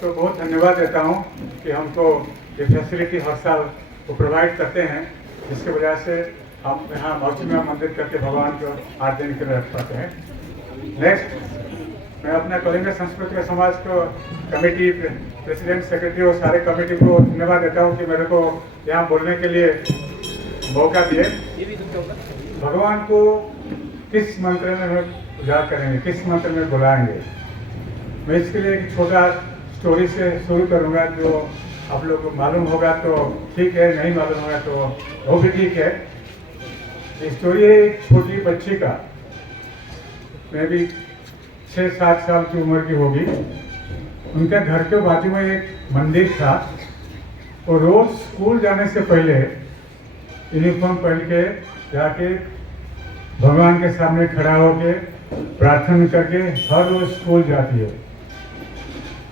तो बहुत धन्यवाद देता हूँ कि हमको ये फैसिलिटी हर साल वो प्रोवाइड करते हैं, जिसकी वजह से हम यहाँ मौसी में मंदिर करके भगवान को 8 दिन के लिए रख पाते हैं। नेक्स्ट, मैं अपने कलिंग संस्कृति समाज को कमेटी प्रेसिडेंट सेक्रेटरी और सारे कमेटी को धन्यवाद देता हूँ कि मेरे को यहाँ बोलने के लिए मौका दिए। भगवान को किस मंत्र में हम पूजा करेंगे, किस मंत्र में बुलाएंगे, मैं इसके लिए एक छोटा स्टोरी से शुरू करूंगा। जो आप लोग को मालूम होगा तो ठीक है, नहीं मालूम होगा तो वो भी ठीक है। ये स्टोरी है एक छोटी बच्ची का, मैं भी 6-7 साल की उम्र की होगी। उनके घर के बाजू में एक मंदिर था और रोज स्कूल जाने से पहले यूनिफॉर्म पहन के जाके भगवान के सामने खड़ा होके प्रार्थना करके हर रोज स्कूल जाती है।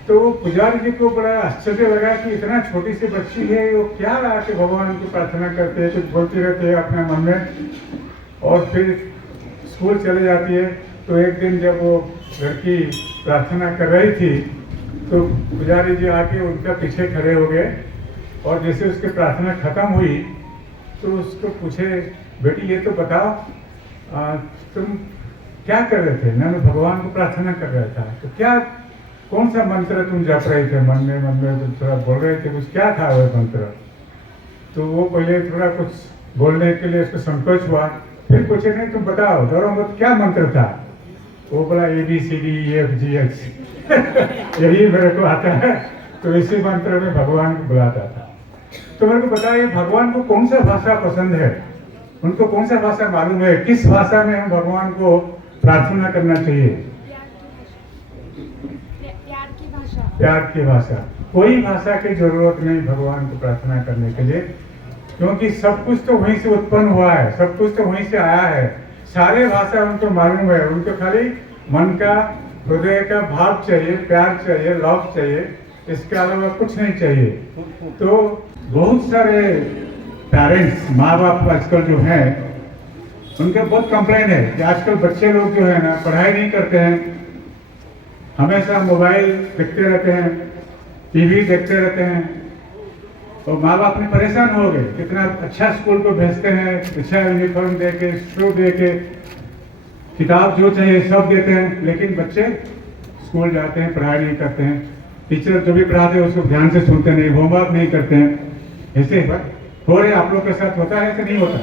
तो पुजारी जी को बड़ा आश्चर्य लगा कि इतना छोटी सी बच्ची है, वो क्या आके भगवान की प्रार्थना करते हैं, कुछ बोलती रहती है अपने मन में और फिर स्कूल चले जाती है। तो एक दिन जब वो लड़की प्रार्थना कर रही थी तो पुजारी जी आके उनका पीछे खड़े हो गए और जैसे उसकी प्रार्थना खत्म हुई तो उसको पूछे, बेटी ये तो बताओ तुम क्या कर रहे थे? मैं भगवान को प्रार्थना कर रहा था, तो क्या कौन सा मंत्र तुम जप रहे थे? मन में तुम थोड़ा बोल रहे थे, कुछ क्या था वो मंत्र? तो वो पहले थोड़ा कुछ बोलने के लिए उसको संकोच हुआ, फिर पूछे नहीं तुम बताओ डरो मत, क्या मंत्र था? वो बोला ABCDEFGH यही मेरे को आता है। तो इसी मंत्र में भगवान को बुलाता था। तो मेरे को बताइए भगवान को कौन सा भाषा पसंद है, उनको कौन सा भाषा मालूम है, किस भाषा में हम भगवान को प्रार्थना करना चाहिए? प्यार की भाषा। कोई भाषा की जरूरत नहीं भगवान को प्रार्थना करने के लिए, क्योंकि सब कुछ तो वहीं से उत्पन्न हुआ है, सब कुछ तो वहीं से आया है। सारे भाषा उनको मालूम है, उनको खाली मन का हृदय का भाव चाहिए, प्यार चाहिए, लव चाहिए, इसके अलावा कुछ नहीं चाहिए। तो बहुत सारे पेरेंट्स, माँ बाप आजकल जो हैं उनके बहुत कंप्लेन है कि आजकल बच्चे लोग जो है ना पढ़ाई नहीं करते हैं, हमेशा मोबाइल देखते रहते हैं, टीवी देखते रहते हैं। और माँ बाप ने परेशान हो गए, कितना अच्छा स्कूल को भेजते हैं, अच्छा यूनिफॉर्म दे के, शू दे के, किताब जो चाहिए सब देते हैं, लेकिन बच्चे स्कूल जाते हैं, पढ़ाई नहीं करते हैं। टीचर जो भी पढ़ाते हैं उसको ध्यान से सुनते नहीं, होमवर्क नहीं करते हैं। ऐसे हो रहे आप लोग के साथ होता है कि नहीं होता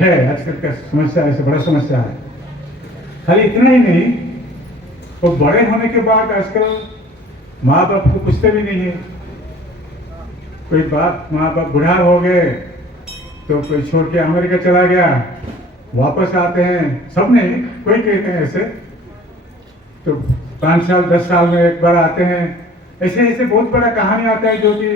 है? आजकल का समस्या ऐसे बड़ा समस्या है। खाली इतना ही नहीं, तो बड़े होने के बाद आजकल माँ बाप को पूछते भी नहीं है। कोई बाप माँ बाप बूढ़ा हो गए तो कोई छोड़ के अमेरिका चला गया, वापस आते हैं, सब नहीं, कोई कहते हैं ऐसे, तो 5 साल 10 साल में एक बार आते हैं। ऐसे ऐसे बहुत बड़ा कहानी आता है जो कि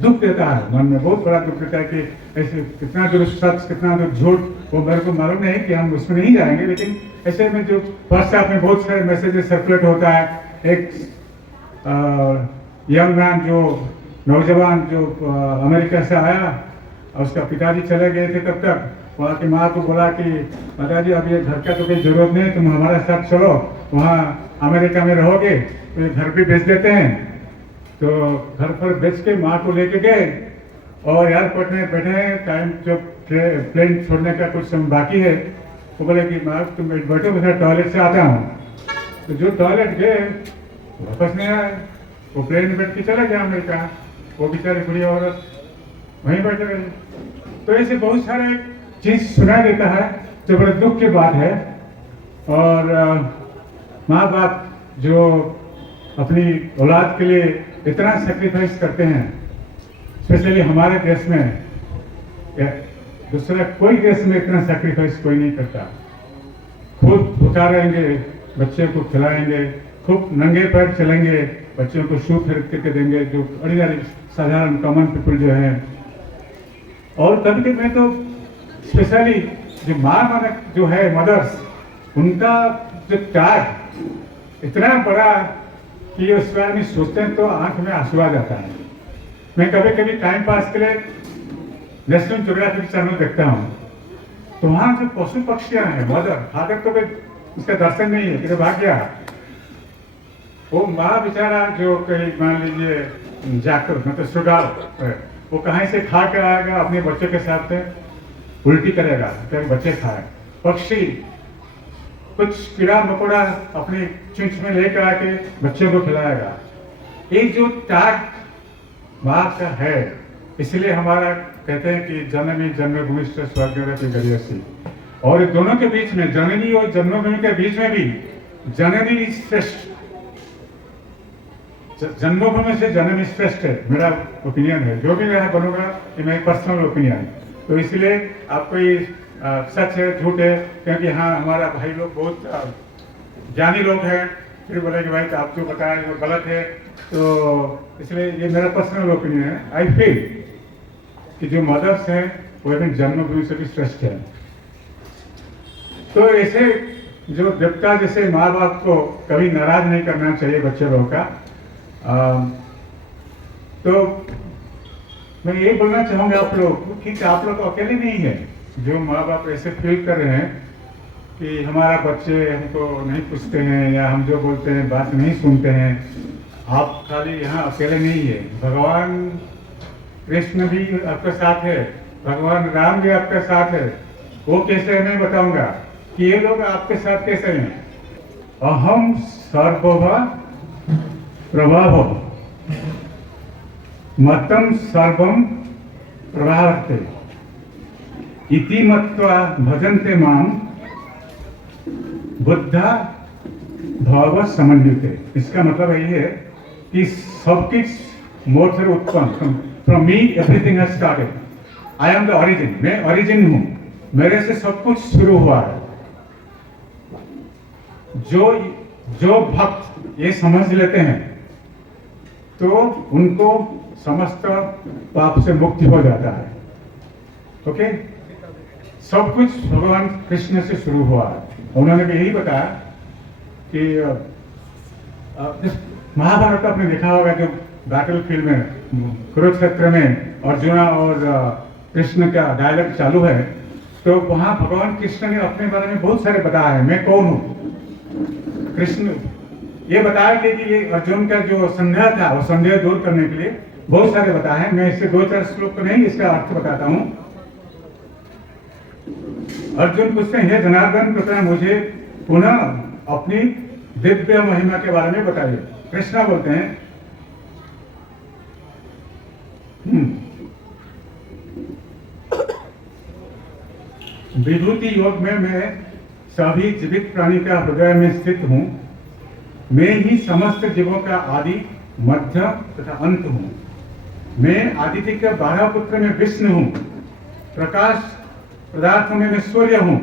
दुख देता है, मन में बहुत बड़ा दुख देता है कि ऐसे कितना दूर सच कितना दूर झूठ, वो मेरे को मालूम नहीं कि हम उसमें नहीं जाएंगे। लेकिन ऐसे में जो व्हाट्सएप में बहुत सारे मैसेजेस सर्कुलेट होता है। एक यंग मैन जो नौजवान जो अमेरिका से आया, उसका पिताजी चले गए थे, तब तक वहाँ की माँ को बोला कि माताजी अब ये घर का तो कोई जरूरत नहीं, तुम हमारे साथ चलो, वहाँ अमेरिका में रहोगे तो ये घर भी बेच देते हैं। तो घर पर बेच के माँ को लेके गए और एयरपोर्ट में बैठे, टाइम जो प्लेन छोड़ने का कुछ समय बाकी है, वो बोले कि माँ तुम बैठो, मैं टॉयलेट से आता हूँ। तो जो टॉयलेट गए वापस नहीं आए, वो प्लेन में बैठ के चले गए अमेरिका, वो बेचारी बुढ़ी औरत वहीं बैठ गई। तो ऐसे बहुत सारे चीज सुनाई देता है जो बड़े दुख की बात है। और माँ बाप जो अपनी औलाद के लिए इतना सेक्रीफाइस करते हैं, स्पेशली हमारे देश में, दूसरा कोई देश में इतना सेक्रीफाइस कोई नहीं करता। खुद भूखा रहेंगे, बच्चे को खिलाएंगे, खूब नंगे पैर चलेंगे, बच्चों को शू खरीद करके देंगे, जो ऑर्डिनरी साधारण कॉमन पीपल जो है। और कभी कभी तो स्पेशली जो माँ जो है मदर्स, उनका जो त्याग इतना बड़ा कि उस बारे में सोचते हैं तो आंख में आंसू आ जाता है। मैं कभी कभी टाइम पास के लिए नेशनल ज्योग्राफिक चैनल देखता हूँ, तो वहाँ जो पशु पक्षियाँ हैं, मदर फादर तो उसका दर्शन नहीं है, किधर भाग गया। वो माँ बेचारा जो कहीं मान लीजिए जाकर मतलब सुडाल है, वो कहीं से खा के आएगा अपने बच्चों के साथ उल्टी करेगा, फिर बच्चे खाए। पक्षी कुछ कीड़ा मकोड़ा अपनी चुंच में लेकर आके बच्चों को खिलाएगा। ये जो त्याग माँ का है, इसलिए हमारा कहते हैं कि जननी जन्मभूमि स्वर्ग गरीयसी। और इन दोनों के बीच में, जननी और जन्मभूमि के बीच में भी जननी श्रेष्ठ, जन्मभूमि से जननी श्रेष्ठ है, मेरा ओपिनियन है। जो भी मैं बनूंगा ये मेरी पर्सनल ओपिनियन। तो इसलिए आपको ये सच है झूठ है, क्योंकि हाँ हमारा भाई लोग बहुत ज्ञानी लोग हैं, फिर बोले कि भाई आप जो बताएं वो गलत है। तो इसलिए ये मेरा पर्सनल ओपिनियन है। आई फील कि जो मदर्स हैं वो अपनी जन्मभूमि से भी श्रेष्ठ है। तो ऐसे जो देवता जैसे माँ बाप को कभी नाराज नहीं करना चाहिए बच्चे लोगों का। तो मैं ये बोलना चाहूंगा आप लोग, ठीक है आप लोग अकेले नहीं है जो माँ बाप ऐसे फील कर रहे हैं कि हमारा बच्चे हमको नहीं पूछते हैं या हम जो बोलते हैं बात नहीं सुनते हैं। आप खाली यहाँ अकेले नहीं है, भगवान कृष्ण भी आपके साथ है, भगवान राम भी आपके साथ है। वो कैसे है मैं बताऊंगा कि ये लोग आपके साथ कैसे हैं। अहम सर्वभा प्रभाव मतम सर्वम प्रभावते इति मत्वा भजन्ते माम बुद्धा भाव समन्विते। इसका मतलब यही है कि सब कुछ मोर से उत्पन्न, from me everything has started. I am the origin, मैं ओरिजिन हूं, मेरे से सब कुछ शुरू हुआ है। जो भक्त ये समझ लेते हैं तो उनको समस्त पाप से मुक्ति हो जाता है। ओके, सब कुछ भगवान कृष्ण से शुरू हुआ है। उन्होंने भी यही बताया कि महाभारत आपने देखा होगा, जो बैटल फील्ड में कुरुक्षेत्र में अर्जुना और कृष्ण का डायलॉग चालू है, तो वहां भगवान कृष्ण ने अपने बारे में बहुत सारे बताया है, मैं कौन हूं। कृष्ण ये बताया कि ये अर्जुन का जो संदेह था वो संदेह दूर करने के लिए बहुत सारे बताए हैं। मैं इससे 2-4 श्लोक तो नहीं, इसका अर्थ बताता हूं। अर्जुन पूछते हैं, हे जनार्दन कृपया मुझे पुनः अपनी दिव्य महिमा के बारे में बताइए। कृष्णा बोलते हैं, विभूति योग में मैं सभी जीवित प्राणी का हृदय में स्थित हूं। मैं ही समस्त जीवों का आदि मध्य तथा अंत हूं। मैं आदित्य के 12 पुत्र में विष्णु हूं। प्रकाश पदार्थों में मैं सूर्य हूं।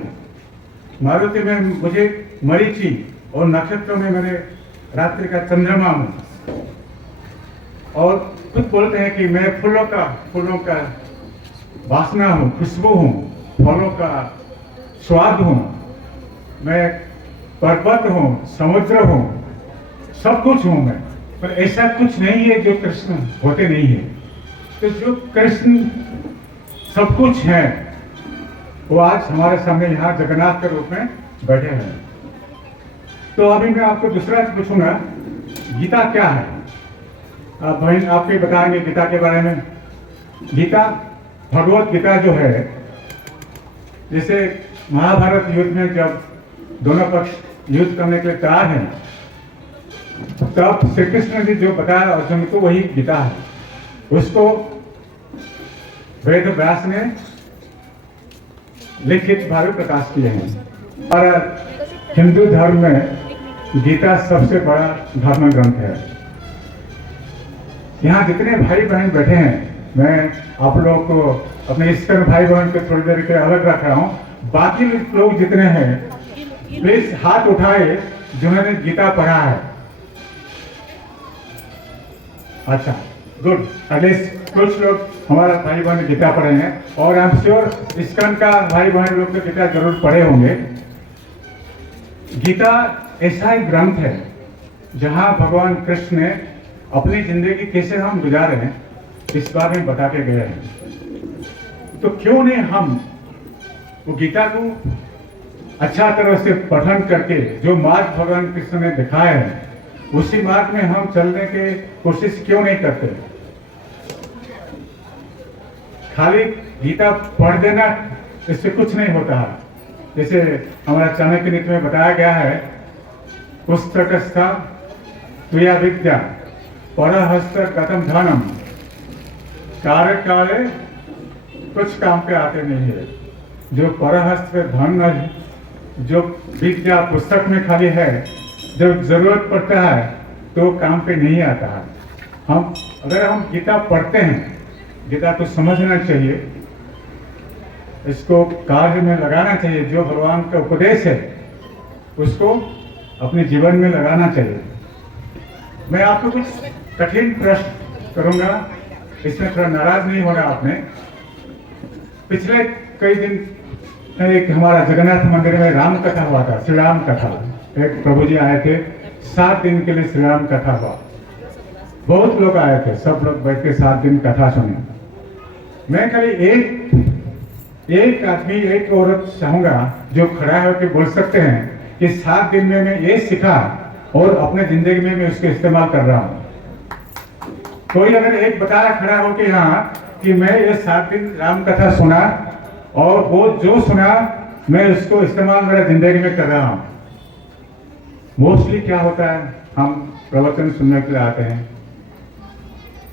मारुति में मुझे मरीचि और नक्षत्रों में मैंने रात्रि का चंद्रमा हूं। और खुद बोलते हैं कि मैं फूलों का वासना हूं, खुशबू हूं, फलों का स्वाद हूं। मैं पर्वत हूं, समुद्र हूं, सब कुछ हूं मैं। पर ऐसा कुछ नहीं है जो कृष्ण होते नहीं है। तो जो कृष्ण सब कुछ है वो आज हमारे सामने यहाँ जगन्नाथ के रूप में बैठे हैं। तो अभी मैं आपको दूसरा पूछूंगा, गीता क्या है? आप बहन आपके बताएंगे गीता के बारे में। गीता, भगवत गीता जो है, जैसे महाभारत युद्ध में जब दोनों पक्ष युद्ध करने के लिए तैयार हैं, तब श्री कृष्ण ने जो बताया अर्जुन को वही गीता है। उसको वेद व्यास ने लिखित भाव प्रकाश किए हैं। और हिंदू धर्म में गीता सबसे बड़ा धर्म ग्रंथ है। यहाँ जितने भाई बहन बैठे हैं, मैं आप लोगों को अपने ईस्टर भाई बहन को थोड़ी देर के अलग रख रहा हूँ। बाकी लोग जितने हैं प्लीज हाथ उठाए जिन्होंने गीता पढ़ा है। अच्छा, गुड। एटलीस्ट कुछ लोग हमारा भाई बहन गीता पढ़े हैं, और आई एम श्योर इस्कॉन का भाई बहन लोग तो गीता जरूर पढ़े होंगे। गीता ऐसा एक ग्रंथ है जहां भगवान कृष्ण ने अपनी जिंदगी कैसे हम गुजारे हैं इस बारे में बता के गए हैं। तो क्यों नहीं हम वो गीता को अच्छा तरह से पठन करके जो मार्ग भगवान कृष्ण ने दिखाया है उसी मार्ग में हम चलने की कोशिश क्यों नहीं करते? खाली गीता पढ़ देना इससे कुछ नहीं होता है। जैसे हमारा चाणक्य नीति में बताया गया है, पुस्तकस्था त्वया विद्या परहस्त कथम धनम, कार्य काले कुछ काम पे आते नहीं है। जो परहस्त पे धन, जो विद्या पुस्तक में खाली है, जब जरूरत पड़ता है तो काम पे नहीं आता है। अगर हम गीता पढ़ते हैं, गीता को समझना चाहिए, इसको कार्य में लगाना चाहिए। जो भगवान का उपदेश है उसको अपने जीवन में लगाना चाहिए। मैं आपको कुछ कठिन प्रश्न करूंगा, इसमें थोड़ा नाराज नहीं होना आपने। पिछले कई दिन एक हमारा जगन्नाथ मंदिर में राम कथा हुआ था, श्री राम कथा। एक प्रभु जी आए थे, 7 दिन के लिए श्री राम कथा हुआ। बहुत लोग आए थे, सब लोग बैठ के 7 दिन कथा सुने। मैं खाली एक आदमी, एक औरत चाहूंगा जो खड़ा होकर बोल सकते हैं कि 7 दिन में मैं ये सीखा और अपने जिंदगी में मैं उसको इस्तेमाल कर रहा हूं। कोई अगर एक बताया खड़ा हो कि हाँ कि मैं ये 7 दिन राम कथा सुना और वो जो सुना मैं उसको इस्तेमाल मेरा जिंदगी में कर रहा हूं। मोस्टली क्या होता है, हम प्रवचन सुनने के लिए आते हैं,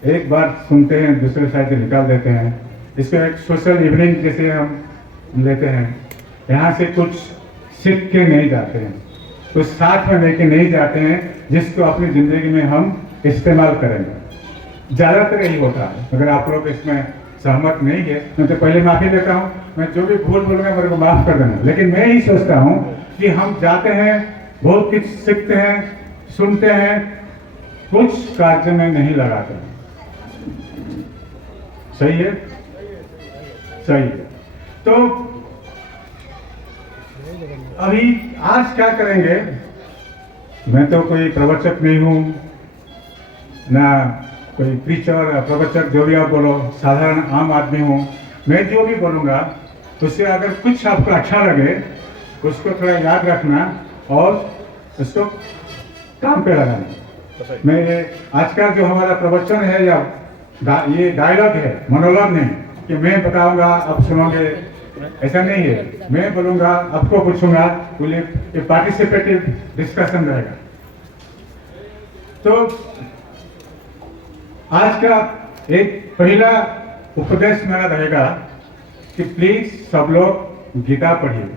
एक बार सुनते हैं, दूसरे साइड से निकाल देते हैं। इसको एक सोशल इवनिंग जैसे हम लेते हैं, यहाँ से कुछ सीख के नहीं जाते हैं, कुछ साथ में लेके नहीं जाते हैं जिसको अपनी जिंदगी में हम इस्तेमाल करेंगे। ज्यादातर यही होता है। अगर आप लोग इसमें सहमत नहीं है, मैं तो पहले माफी देता हूँ, मैं जो भी भूल बोलूंगा मेरे को माफ कर देना। लेकिन मैं ही सोचता हूँ कि हम जाते हैं, बहुत कुछ सीखते हैं, सुनते हैं, कुछ कार्य में नहीं लगाते हैं। सही है? सही है। तो अभी आज क्या करेंगे, मैं तो कोई प्रवचक नहीं हूं ना, कोई प्रीचर प्रवचक, जो भी आप बोलो, साधारण आम आदमी हूं। मैं जो भी बोलूंगा उससे अगर कुछ आपको अच्छा लगे उसको थोड़ा याद रखना और उसको काम पे लगाना। मैं आज का जो हमारा प्रवचन है या ये डायलॉग है, मोनोलॉग नहीं कि मैं बताऊंगा आप सुनोगे, ऐसा नहीं है। मैं बोलूंगा, आपको पूछूंगा, ये पार्टिसिपेटिव डिस्कशन रहेगा। तो आज का एक पहला उपदेश मेरा रहेगा कि प्लीज सब लोग गीता पढ़िए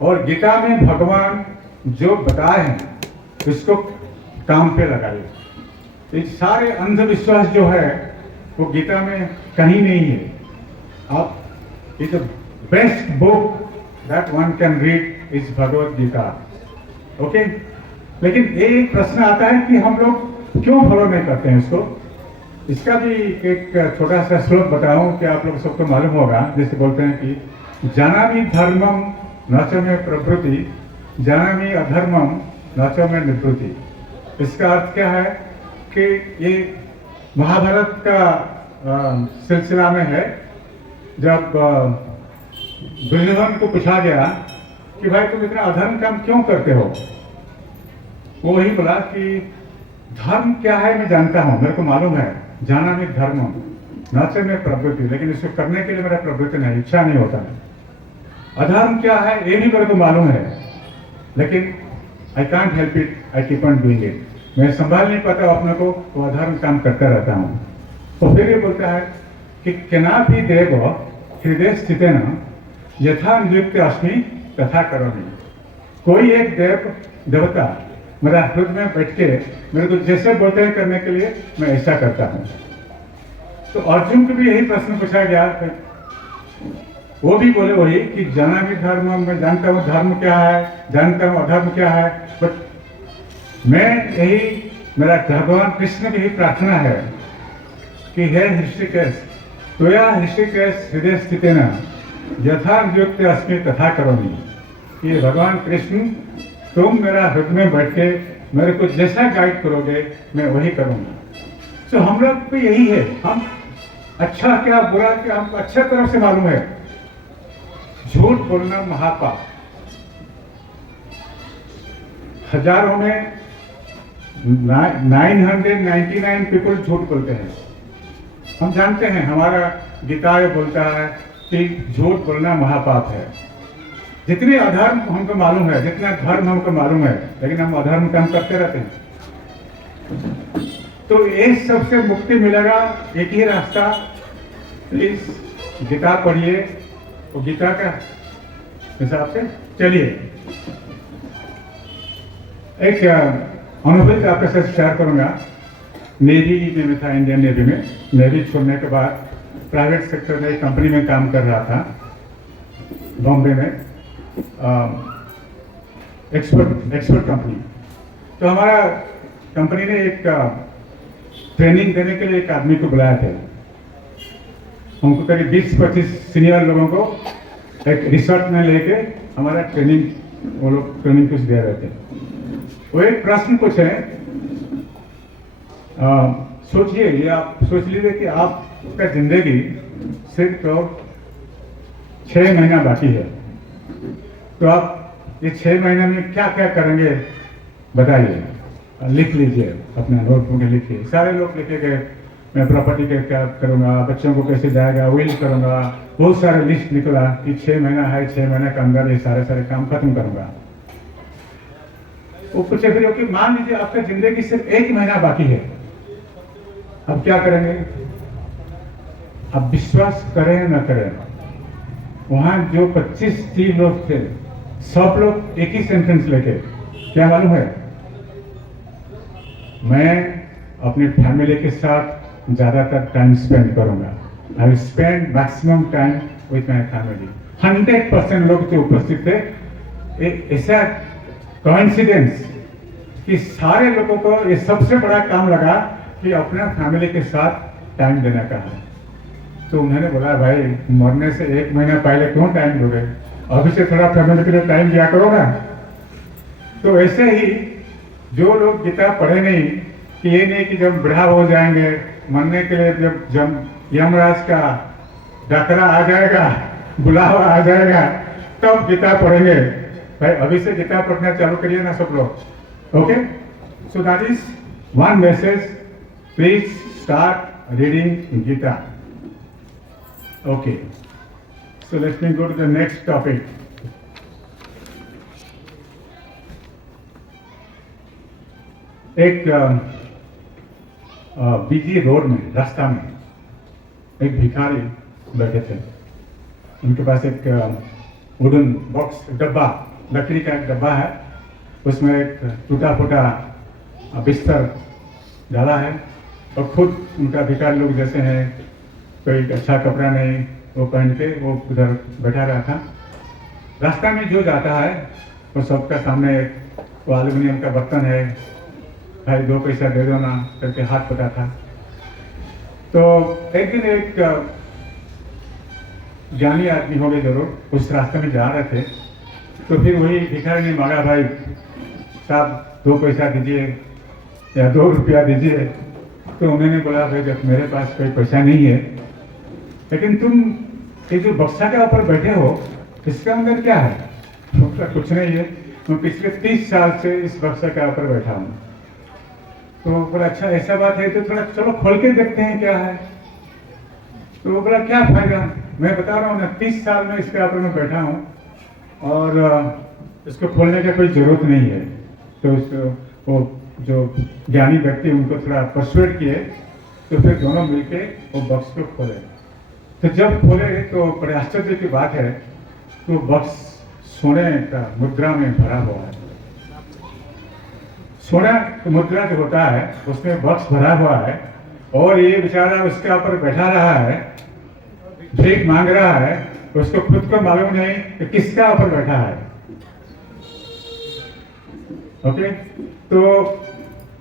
और गीता में भगवान जो बताए हैं उसको काम पे लगाइए। ये सारे अंधविश्वास जो है वो गीता में कहीं नहीं है। आप it's the best book that one can read is Bhagavad Gita. Okay, लेकिन एक प्रश्न आता है कि हम लोग क्यों फॉलो नहीं करते हैं इसको। इसका भी एक छोटा सा श्लोक बताऊं कि आप लोग सबको मालूम होगा। जैसे बोलते हैं कि जानामि धर्मम न च मे प्रवृत्ति, जानामि अधर्मम न च मे निवृत्ति। इसका अर्थ क्या है कि ये महाभारत का सिलसिला में है। जब दुर्योधन को पूछा गया कि भाई तुम इतना अधर्म काम क्यों करते हो, वो वही बोला कि धर्म क्या है मैं जानता हूं, मेरे को मालूम है, जाना में धर्म न से मैं प्रवृत्ति, लेकिन इसको करने के लिए मेरा प्रवृत्ति नहीं, इच्छा नहीं होता है। अधर्म क्या है ये भी मेरे को मालूम है, लेकिन I can't help it, I keep on doing it. मैं संभाल नहीं पाता अपने को, तो अधर्म काम करता रहता हूं। तो फिर ये बोलता है कि केनापि देव हृदय स्थितेन यथा नियुक्त अस्मि तथा करोमि। कोई एक देव देवता मेरा हृदय में बैठ के मेरे को जैसे बोलते हैं करने के लिए मैं ऐसा करता हूं। तो अर्जुन को भी यही प्रश्न पूछा गया, वो भी बोले वही कि जाना भी धर्म, मैं जानता हूँ धर्म क्या है, जानता हूँ अधर्म क्या है, बट मैं यही, मेरा भगवान कृष्ण की ही प्रार्थना है कि हे ऋषिकेश, त्वया ऋषिकेश हृदय स्थितेन यथा नियुक्त अस्मि तथा करोमि। ये भगवान कृष्ण, तुम मेरा हृदय में बैठ के मेरे को जैसा गाइड करोगे मैं वही करूंगा। तो हम लोग को यही है, हम अच्छा क्या बुरा क्या हमको अच्छा तरफ से मालूम है। झूठ बोलना महापाप। हजारों में 999 पीपल झूठ बोलते हैं। हम जानते हैं, हमारा गीता ये बोलता है कि झूठ बोलना महापाप है। जितने अधर्म हमको मालूम है, जितना धर्म हमको मालूम है, लेकिन हम अधर्म काम करते रहते हैं। तो इस सबसे मुक्ति मिलेगा, एक ही रास्ता, प्लीज गीता पढ़िए और गीता का हिसाब से चलिए। एक अनुभव आपके साथ शेयर करूंगा। नेवी में था, इंडियन नेवी में। नेवी छोड़ने के बाद प्राइवेट सेक्टर में एक कंपनी में काम कर रहा था, बॉम्बे में, एक्सपर्ट कंपनी। तो हमारा कंपनी ने एक ट्रेनिंग देने के लिए एक आदमी को बुलाया था। हमको करीब 20-25 सीनियर लोगों को एक रिसोर्ट में लेके हमारा ट्रेनिंग, वो लोग ट्रेनिंग कुछ दे रहे थे। वो एक प्रश्न पूछे, सोचिए, ये आप सोच लीजिए कि आपका जिंदगी सिर्फ तो 6 महीना बाकी है, तो आप ये 6 महीने में क्या क्या करेंगे बताइए। लिख लीजिए, अपना नोटबुक में लिखिए। सारे लोग लिखे गए, मैं प्रॉपर्टी के क्या करूँगा, बच्चों को कैसे जाएगा, विल करूँगा, बहुत सारे लिस्ट निकला कि 6 महीना है, 6 महीने के अंदर ये सारे काम खत्म करूँगा। वो पूछे फिर कि मान लीजिए आपका जिंदगी सिर्फ 1 महीना बाकी है, अब क्या करेंगे? अब विश्वास करें न करें, वहां जो 25-30 लोग थे, सब लोग एक ही सेंटेंस लेके, क्या मालूम है? मैं अपनी फैमिली के साथ ज्यादातर टाइम स्पेंड करूंगा। I will spend maximum time with my family. 100% लोग जो उपस्थित थे, ऐसा कोइंसिडेंस कि सारे लोगों को ये सबसे बड़ा काम लगा कि अपना फैमिली के साथ टाइम देने का है। तो उन्होंने बोला, भाई मरने से 1 महीना पहले क्यों टाइम दोगे, अभी से थोड़ा फैमिली के लिए टाइम दिया करो ना। तो ऐसे ही जो लोग गीता पढ़े नहीं, कि ये नहीं कि जब बुढ़ा हो जाएंगे, मरने के लिए जब यमराज का डकरा आ जाएगा, बुलावा आ जाएगा, तब गीता पढ़ेंगे। भाई अभी से गीता पढ़ना चालू करिए ना सब लोग। Okay, so that is one message, please start reading Gita. Okay, so let's me go to the next topic. एक बीजी रोड में, रास्ता में एक भिखारी बैठे थे। उनके पास एक वुडन बॉक्स, डब्बा, लकड़ी का एक डब्बा है, उसमें एक टूटा फूटा बिस्तर डाला है, और खुद उनका भिखारी लोग जैसे हैं, कोई अच्छा कपड़ा नहीं वो पहन के वो उधर बैठा रहा था। रास्ता में जो जाता है वो सबका सामने वो एल्युमिनियम का बर्तन है, भाई 2 पैसा दे दो ना करके हाथ पता था। तो एक दिन एक ज्ञानी आदमी हो गए जरूर, उस रास्ते में जा रहे थे। तो फिर वही भिखारी ने मांगा, भाई साहब 2 पैसा दीजिए या 2 रुपया दीजिए। तो उन्होंने बोला, भाई जब मेरे पास कोई पैसा नहीं है, लेकिन तुम ये जो बक्सा के ऊपर बैठे हो, इसके अंदर क्या है? कुछ नहीं है, मैं पिछले 30 साल से इस बक्सा के ऊपर बैठा हूँ। तो बोला, अच्छा ऐसा बात है, तो थोड़ा चलो खोल के देखते हैं क्या है। तो वो बोला, क्या फायदा, मैं बता रहा हूँ ना, 30 साल में इसके ऊपर मैं बैठा हूँ और इसको खोलने की कोई जरूरत नहीं है। तो वो जो ज्ञानी व्यक्ति उनको थोड़ा परसुएट किए, तो फिर दोनों मिलके वो बॉक्स को खोले। तो जब खोले तो बड़े आश्चर्य की बात है, तो बॉक्स सोने का मुद्रा में भरा हुआ है। सोना मुद्रा जो होता है उसमें बॉक्स भरा हुआ है, और ये बेचारा उसके ऊपर बैठा रहा है, भीख मांग रहा है, उसको खुद को मालूम नहीं कि किसका ऊपर बैठा है। ओके, तो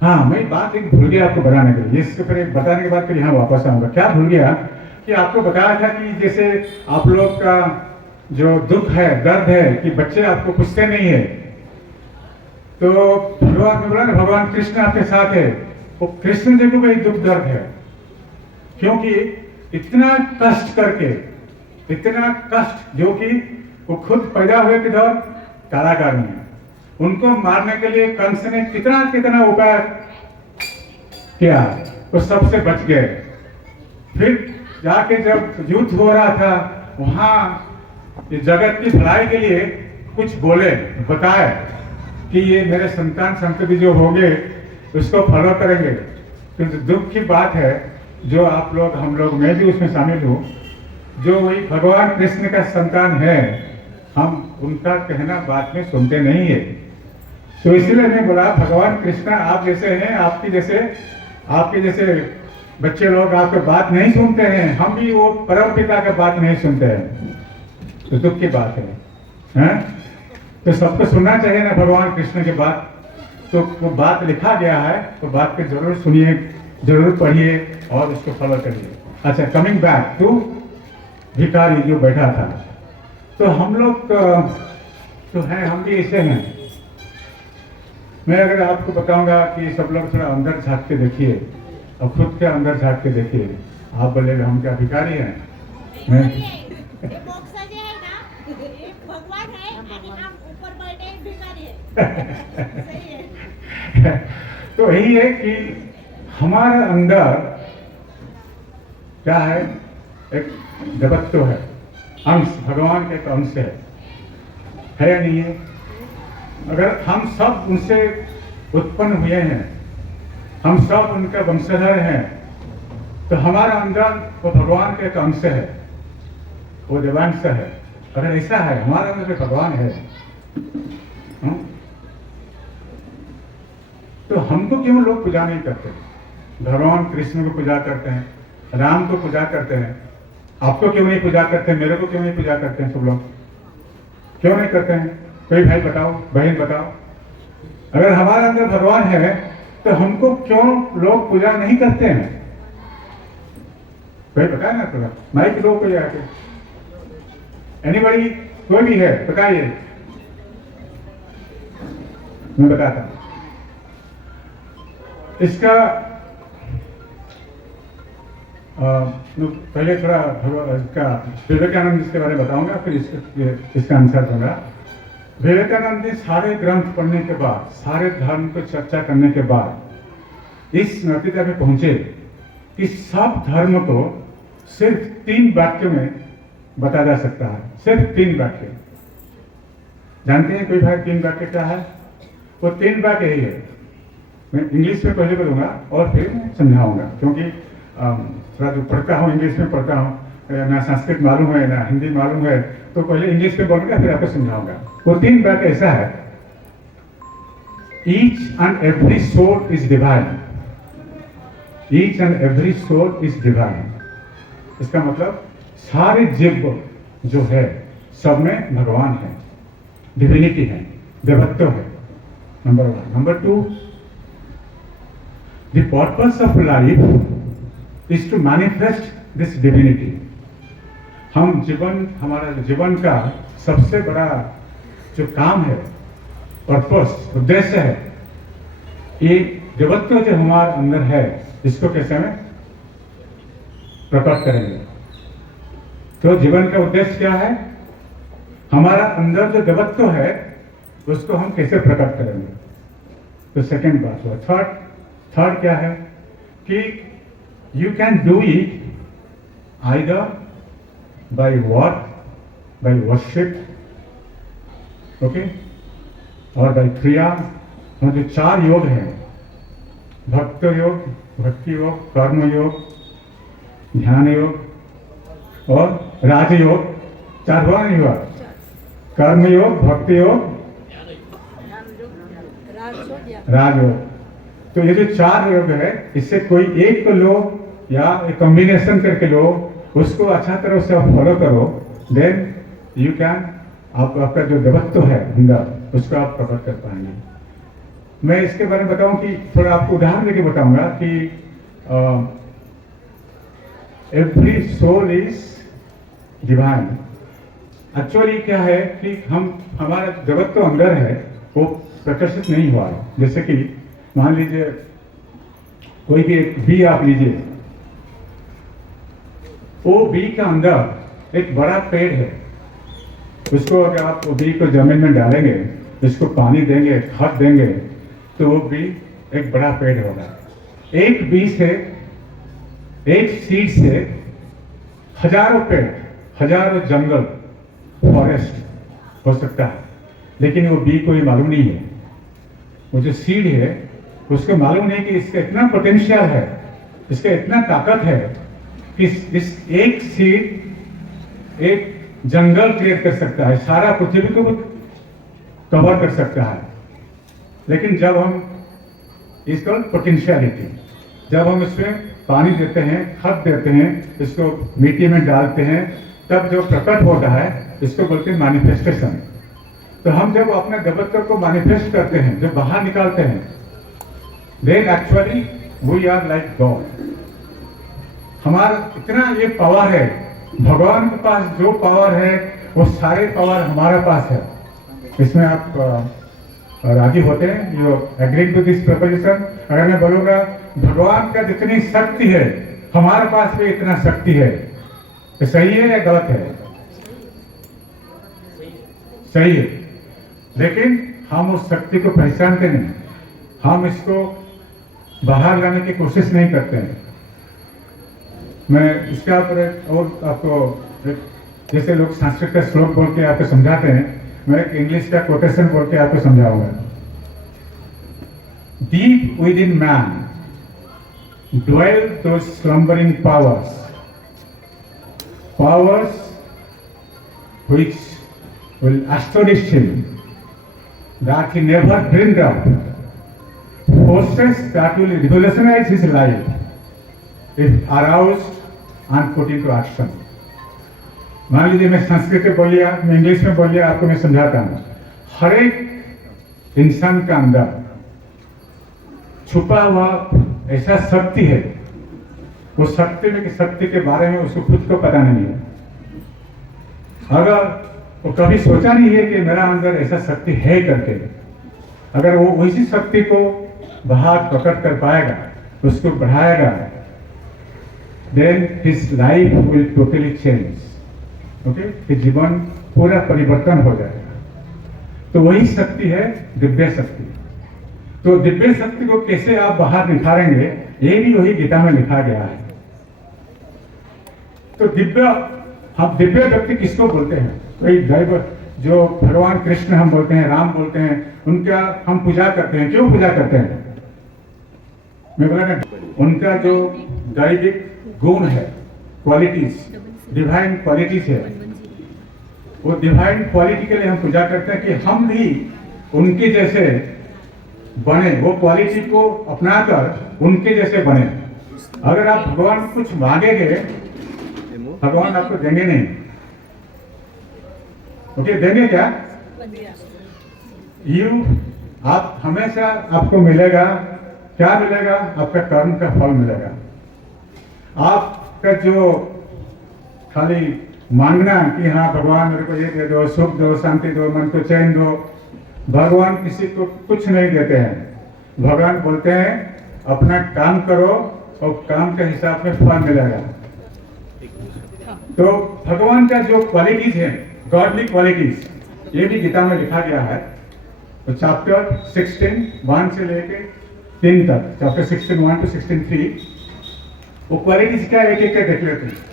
हाँ, मैं बात एक भूल गया आपको बताने के लिए। इसके फिर एक बताने के बाद फिर यहाँ वापस आऊंगा। क्या भूल गया कि आपको बताया था कि जैसे आप लोग का जो दुख है, दर्द है कि बच्चे आपको पूछते नहीं है, तो भगवान ने बोला ना, भगवान कृष्ण आपके साथ है। वो कृष्ण जी को भी दुख दर्द है, क्योंकि इतना कष्ट करके, इतना कष्ट, जो कि वो खुद पैदा हुए किधर, कारागार में, उनको मारने के लिए कंस ने कितना उपाय किया, वो सबसे बच गए। फिर जाके जब युद्ध हो रहा था वहां जगत की भलाई के लिए कुछ बोले, बताए कि ये मेरे संतान संतति जो होंगे उसको फॉलो करेंगे। किंतु दुख की बात है, जो आप लोग, हम लोग, मैं भी उसमें शामिल हूँ, जो वही भगवान कृष्ण का संतान है, हम उनका कहना बात में सुनते नहीं है। तो इसलिए मैं बोला, भगवान कृष्ण आप जैसे हैं, आपके जैसे बच्चे लोग आपके बात नहीं सुनते हैं, हम भी वो परम पिता का बात नहीं सुनते हैं, तो दुख की बात है? तो सबको सुनना चाहिए ना भगवान कृष्ण की बात। तो वो बात लिखा गया है, तो बात को जरूर सुनिए, जरूर पढ़िए और उसको फॉलो करिए। अच्छा, कमिंग बैक टू भिखारी जो बैठा था, तो हम लोग तो हैं, हम भी ऐसे हैं। मैं अगर आपको बताऊंगा कि सब लोग थोड़ा अंदर झांक के देखिए और खुद के अंदर झांक के देखिए, आप बोलेगा हम क्या भिखारी हैं? मैं भगवान है आणि हम ऊपर बैठे भिखारी है। सही है। तो यही है कि हमारे अंदर क्या है, एक देवत्व है, अंश, भगवान का एक अंश है या नहीं है? अगर हम सब उनसे उत्पन्न हुए हैं, हम सब उनका वंशधर हैं, तो हमारा अंदर वो भगवान का एक अंश है, वो देवांश है। अगर ऐसा है, हमारा अंदर भगवान है, तो हमको क्यों लोग पूजा नहीं करते? भगवान कृष्ण को पूजा करते हैं, राम को पूजा करते हैं, आपको क्यों नहीं पूजा करते? मेरे को क्यों नहीं पूजा करते हैं? सब लोग क्यों नहीं करते हैं? कोई भाई बताओ, बहन बताओ। अगर हमारे अंदर भगवान है तो हमको क्यों लोग पूजा नहीं करते हैं? कोई बताए ना, थोड़ा माइक लो, कोई आके, एनीबडी, कोई भी है बताइए, मैं बताता हूं। इसका पहले थोड़ा इसका विवेकानंद इसके बारे में बताऊंगा, फिर इसका आंसर दूंगा। विवेकानंद ने सारे ग्रंथ पढ़ने के बाद, सारे धर्म को चर्चा करने के बाद इस नतीजे पे पहुंचे कि सब धर्म को सिर्फ 3 वाक्यों में बताया जा सकता है। सिर्फ 3 वाक्य। जानते हैं कोई भाई 3 वाक्य क्या है? वो 3 वाक्य यही है। मैं इंग्लिश में पहले बोलूंगा और फिर मैं समझाऊंगा, क्योंकि थोड़ा जो पढ़ता हूँ, इंग्लिश में पढ़ता हूँ, ना संस्कृत मालूम है ना हिंदी मालूम है, तो पहले इंग्लिश में बोलूंगा फिर आपको समझाऊंगा। वो 3 वाक्य ऐसा है, each and every soul is divine. Each and every soul is divine. इसका मतलब सारे जीव जो है सब में भगवान है, डिविनिटी है, देवत्व है, number 1। Number 2, the purpose of life is to manifest this divinity. हमारा जीवन का सबसे बड़ा जो काम है, पर्पस, उद्देश्य है, ये देवत्व जो हमारे अंदर है, इसको कैसे हमें प्रकट करेंगे। तो जीवन का उद्देश्य क्या है? हमारा अंदर जो देवत्व है उसको हम कैसे प्रकट करेंगे। तो सेकंड बात हुआ। थर्ड क्या है कि you can do it either by work, by worship, okay, और बाय क्रिया। जो 4 योग हैं, भक्त योग, भक्ति योग, कर्म योग, ध्यान योग और राजयोग। 4 हुआ नहीं हुआ? कर्म योग, भक्ति योग, राजयोग। तो ये जो 4 योग है, इससे कोई एक को लो या एक कॉम्बिनेशन करके लो, उसको अच्छा तरह से फॉलो करो, देन यू कैन, आपका जो देवत्व है अंदर, उसको आप प्रकट कर पाएंगे। मैं इसके बारे में बताऊं कि थोड़ा आपको उदाहरण देके बताऊंगा कि every soul is divine. Actually क्या है कि हमारा देवत्व अंदर है, वो प्रकाशित नहीं हुआ है। जैसे कि मान लीजिए कोई भी एक बी आप लीजिए, वो बी का अंदर एक बड़ा पेड़ है, उसको अगर आप वो बी को जमीन में डालेंगे, इसको पानी देंगे, खाद देंगे, तो वो बी एक बड़ा पेड़ होगा। एक बी से, एक सीड से हजारों पेड़, हजारों जंगल, फॉरेस्ट हो सकता है, लेकिन वो बी को ये मालूम नहीं है, वो जो सीड है उसको मालूम नहीं कि इसका इतना पोटेंशियल है, इसका इतना ताकत है कि इस एक सीड एक जंगल क्रिएट कर सकता है, सारा पृथ्वी को कवर कर सकता है। लेकिन जब हम इसका पोटेंशियलिटी, जब हम इसमें पानी देते हैं, खाद देते हैं, इसको मिट्टी में डालते हैं, तब जो प्रकट होता है इसको बोलते हैं मैनिफेस्टेशन। तो हम जब अपने जगत को मैनिफेस्ट करते हैं, जब बाहर निकालते हैं, then actually we are like God. हमारा इतना ये पावर है, भगवान के पास जो पावर है वो सारे पावर हमारे पास है। इसमें आप राजी होते हैं? You agree with this proposition? अगर मैं बोलूंगा भगवान का जितनी शक्ति है हमारे पास भी इतना शक्ति है, तो सही है या गलत है? सही है। लेकिन हम उस शक्ति को पहचानते नहीं, हम इसको बाहर लाने की कोशिश नहीं करते हैं। मैं इसके ऊपर और आपको, जैसे लोग संस्कृत का श्लोक बोल के आपको समझाते हैं, मैं एक इंग्लिश का कोटेशन बोल के आपको समझाऊंगा। Deep with in man dwell those slumbering powers which will astonish him that he never dreamed of, forces that will revolutionize his life if aroused and put into action। मान लीजिए मैं संस्कृत में बोलिया, मैं इंग्लिश में बोलिया, आपको मैं समझाता हूँ। हर एक इंसान का अंदर छुपा हुआ ऐसा शक्ति है, वो शक्ति के बारे में उसको खुद को पता नहीं है। अगर वो कभी सोचा नहीं है कि मेरा अंदर ऐसा शक्ति है करके, अगर वो उसी शक्ति को बाहर प्रकट कर पाएगा, उसको बढ़ाएगा, then his life will totally change. Okay, कि जीवन पूरा परिवर्तन हो जाएगा। तो वही शक्ति है दिव्य शक्ति। तो दिव्य शक्ति को कैसे आप बाहर निखारेंगे, ये भी वही गीता में लिखा गया है। तो हम दिव्य व्यक्ति किसको बोलते हैं? वही दैव, जो भगवान कृष्ण हम बोलते हैं, राम बोलते हैं, उनका हम पूजा करते हैं। क्यों पूजा करते हैं? मैं बोला ना, उनका जो दैविक गुण है, क्वालिटीज, डिवाइन क्वालिटीज है, वो डिवाइन क्वालिटी के लिए हम पूजा करते हैं कि हम भी उनके जैसे बने, वो क्वालिटी को अपनाकर उनके जैसे बने। अगर आप भगवान कुछ मांगेंगे, भगवान आपको देंगे नहीं। ओके, देंगे क्या? आप हमेशा आपको मिलेगा, क्या मिलेगा? आपका कर्म का फल मिलेगा। आपका जो खाली मांगना कि हाँ भगवान मेरे को ये दे दो, सुख दो, शांति दो, मन को चैन दो, भगवान किसी को कुछ नहीं देते हैं। भगवान बोलते हैं अपना काम करो और काम के हिसाब में फल मिलेगा। तो भगवान का जो क्वालिटीज है, गॉडली क्वालिटीज, ये भी गीता में लिखा गया है। तो चैप्टर 16:1 से लेके 3 तक, चैप्टर 16:1 to 16:3, वो क्वालिटीज क्या एक एक देख लेते हैं।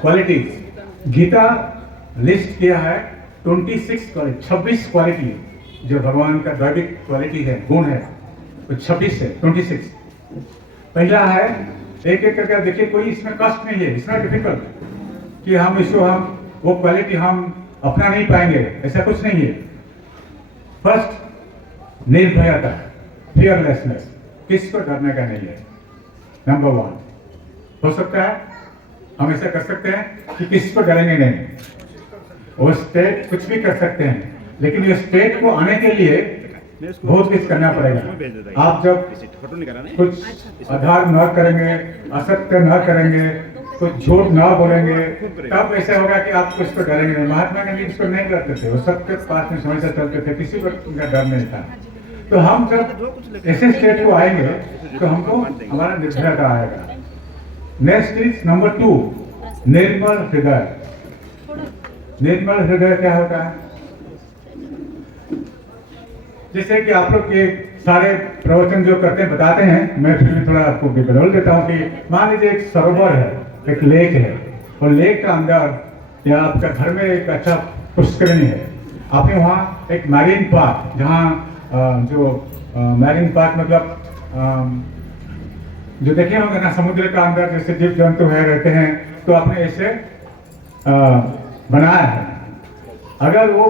क्वालिटीज गीता लिस्ट किया है 26 क्वालिटी जो भगवान का दैविक क्वालिटी है, गुण है, तो 26 है, 26। पहला है, एक एक करके देखिए, कोई इसमें कष्ट नहीं है, इट्स नॉट डिफिकल्ट कि हम वो क्वालिटी हम अपना नहीं पाएंगे, ऐसा कुछ नहीं है। फर्स्ट, निर्भयता, फियरलेसनेस, किसको डरने का नहीं है, नंबर 1। हो सकता है हम ऐसा कर सकते हैं कि किसी को डरेंगे नहीं, वो स्टेट कुछ भी कर सकते हैं, लेकिन ये स्टेट को आने के लिए बहुत कुछ करना पड़ेगा। आप जब कुछ आधार न करेंगे, असत्य न करेंगे, कुछ झूठ न बोलेंगे, तब ऐसा होगा कि आप कुछ को डरेंगे नहीं। महात्मा गांधी इसको नहीं डरते थे, वो सबके पास में हमेशा चलते थे, किसी को उनका डर नहीं था। तो हम जब ऐसे स्टेट को आएंगे तो हमको हमारा निर्भयता आएगा। नेक्स्ट इज नंबर 2, निर्मल हृदय। निर्मल हृदय क्या होता है? जैसे कि आप लोग ये सारे प्रवचन जो करते हैं बताते हैं, मैं फिर भी थोड़ा आपको बदल देता हूँ कि मान लीजिए एक सरोवर है, एक लेक है, और लेक का अंदर या आपका घर में एक अच्छा पुष्करणी है, आपने वहाँ एक मैरीन पार्क, जहाँ जो मैरीन पार्क मतलब जो देखे होंगे ना, समुद्र का अंदर जैसे जीव जंतु है रहते हैं, तो आपने ऐसे बनाया है। अगर वो